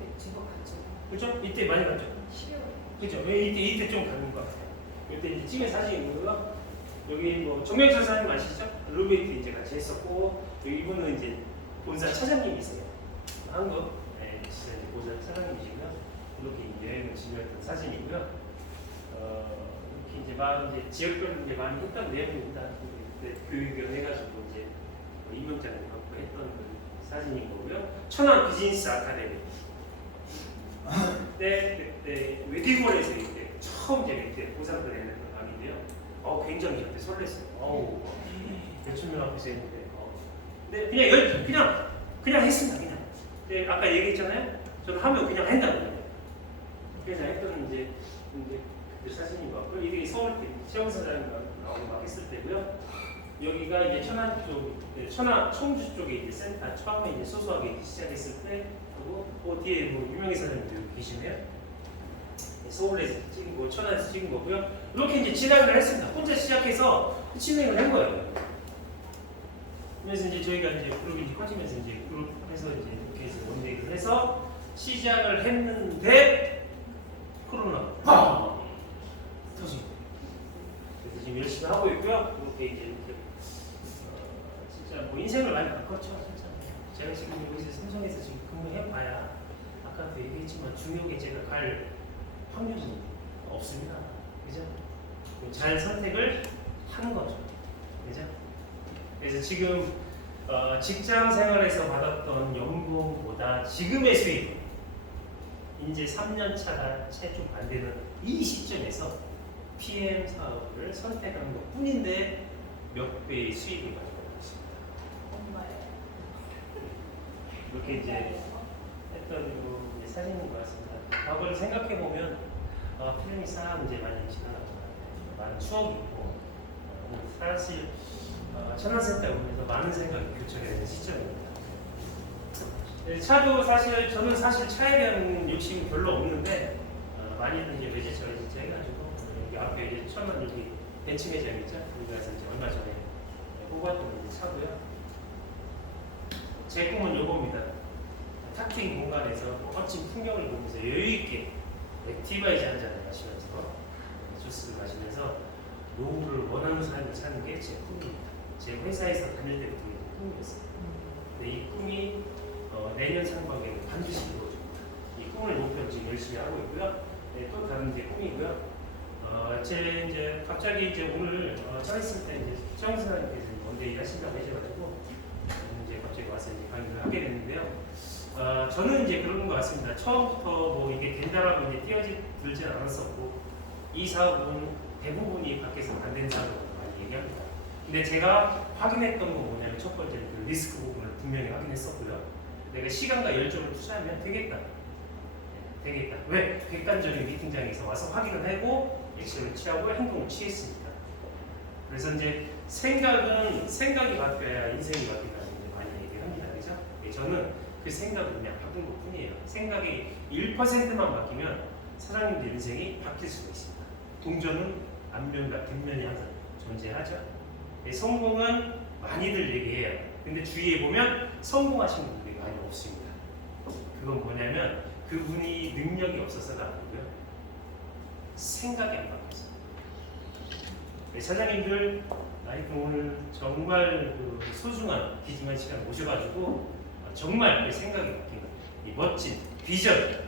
네, 제법 같죠. 그죠? 이때 많이 갔죠? 10여 그죠? 왜 이때 좀 가는 것 같아요. 이때 이제 찍은 사진이고요. 여기 뭐 정명철 사장님 아시죠? 루베이트 이제 같이 했었고, 여기 이분은 이제 본사 차장님이세요. 한국 진짜 이제 본사 차장님이시고요. 이렇게 여행을 지냈던 사진이고요. 이렇게 이제 이제 지역별로 이제 많이 했던 내용입니다. 그때 교육을 해가지고 이제 임명장을 갖고 했던 그 사진인 거고요. 천안 비즈니스 아카데미. 그때 웨딩홀에서 이때 처음 이제 그때 보상을 했던 밤인데요. 굉장히 그때 설렜어요. 몇천 명 앞에서 했는데. 근데 그냥 했습니다. 그냥. 근데 아까 얘기했잖아요. 저는 하면 그냥 한다고요. 그래서 했던 이제 그때 사진인 것 같고, 이게 서울 때 최영 사장님과 나오고 막 했을 때고요. 여기가 이제 천안 쪽, 청주 쪽에 이제 센터 처음에 이제 소소하게 이제 시작했을 때, 그리고 그 뒤에 뭐 유명희 사장님도 계시네요. 서울에서 찍은 거, 천안에서 찍은 거고요. 이렇게 이제 진행을 했습니다. 혼자 시작해서 진행을 한 거예요. 그래서 이제 저희가 이제 그룹이 이제 커지면서 이제 그룹해서 이제 이렇게 해서 원데이를 해서 시작을 했는데 코로나 터지고. 그래서 지금 열심히 하고 있고요. 이렇게 이제 진짜 뭐 인생을 많이 바꿨죠, 진짜. 제가 지금 여기서 삼성에서 지금 근무해봐야 아까도 얘기했지만 중요하게 제가 갈 확률이 없습니다. 그죠? 잘 선택을 한 거죠. 그죠? 그래서 지금 직장 생활에서 받았던 연봉보다 지금의 수입, 이제 3년 차가 채 좀 안 되는 이 시점에서 PM 사업을 선택한 것 뿐인데 몇 배의 수입을 가지고 있습니다. 엄마예요. 이렇게 이제 했던 이제 사진인 것 같습니다. 과거를 생각해 보면 필름이 싹 이제 많이 지나가고 많은 추억이 있고 사실 천안센터에 오면서 많은 생각이 교차가 되는 시점입니다. 차도 사실 저는 사실 차에 대한 욕심이 별로 없는데 많이들 이제 외제차 해가지고 여기 앞에 이제 천안 여기 벤츠 매장 있죠? 여기 가서 이제 얼마 전에 뽑았던 이제 차고요. 제 꿈은 요겁니다. 탁트인 공간에서 멋진 풍경을 보면서 여유있게 액티바이즈 한잔 마시면서 주스를 마시면서 노후를 원하는 삶을 사는 게 제 꿈입니다. 제 회사에서 다닐 때부터 꿈이었어요. 근데 이 꿈이 내년 상반기에 반드시 이루어집니다. 이 꿈을 목표로 지금 열심히 하고 있고요. 또 다른 제 꿈이고요. 제 이제 갑자기 이제 오늘 차 있을 때 이제 최영 선생님께서 원데이 하신다고 하셔가지고 이제 갑자기 와서 이제 강의를 하게 됐는데요. 저는 이제 그런 것 같습니다. 처음부터 뭐 이게 된다라고 이제 뛰어들지 않았었고, 이 사업은 대부분이 밖에서 안 된 사업으로 많이 얘기합니다. 근데 제가 확인했던 건 뭐냐면 첫 번째는 그 리스크 부분을 분명히 확인했었고요. 내가 시간과 열정을 투자하면 되겠다. 되겠다. 왜? 객관적인 미팅장에서 와서 확인을 하고 액션을 취하고 행동을 취했습니다. 그래서 이제 생각이 바뀌어야 인생이 바뀐다는 게 많이 얘기합니다. 그죠? 저는 그 생각을 그냥 바꾼 것 뿐이에요. 생각이 1%만 바뀌면 사장님들 인생이 바뀔 수가 있습니다. 동전은 앞면과 뒷면이 항상 존재하죠. 성공은 많이들 얘기해요. 근데 주위에 보면 성공하시는 분들이 많이 없습니다. 그건 뭐냐면 그분이 능력이 없어서가 아니고요. 생각이 안 바뀌었어요. 사장님들 하여튼 오늘 정말 그 소중한 귀중한 시간 모셔가지고 정말 그 생각이 바뀌는 이 멋진 비전,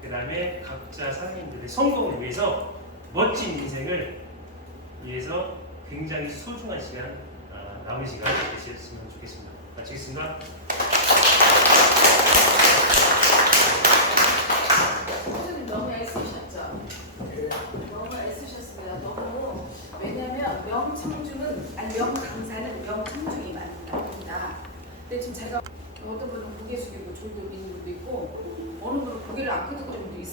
그 다음에 각자 사장님들의 성공을 위해서 멋진 인생을 위해서 굉장히 소중한 시간, 남은 시간 되셨으면 좋겠습니다. 마치겠습니다. 선생님 너무 애쓰셨죠? 너무 애쓰셨습니다. 너무. 왜냐면 명강사는 명청중이 만든다. 근데 지금 제가 어떤 분은 고개 숙이고 졸고 있는 분도 있고 어느 분은 고개를 안 끄덕거리는 분도 있어요.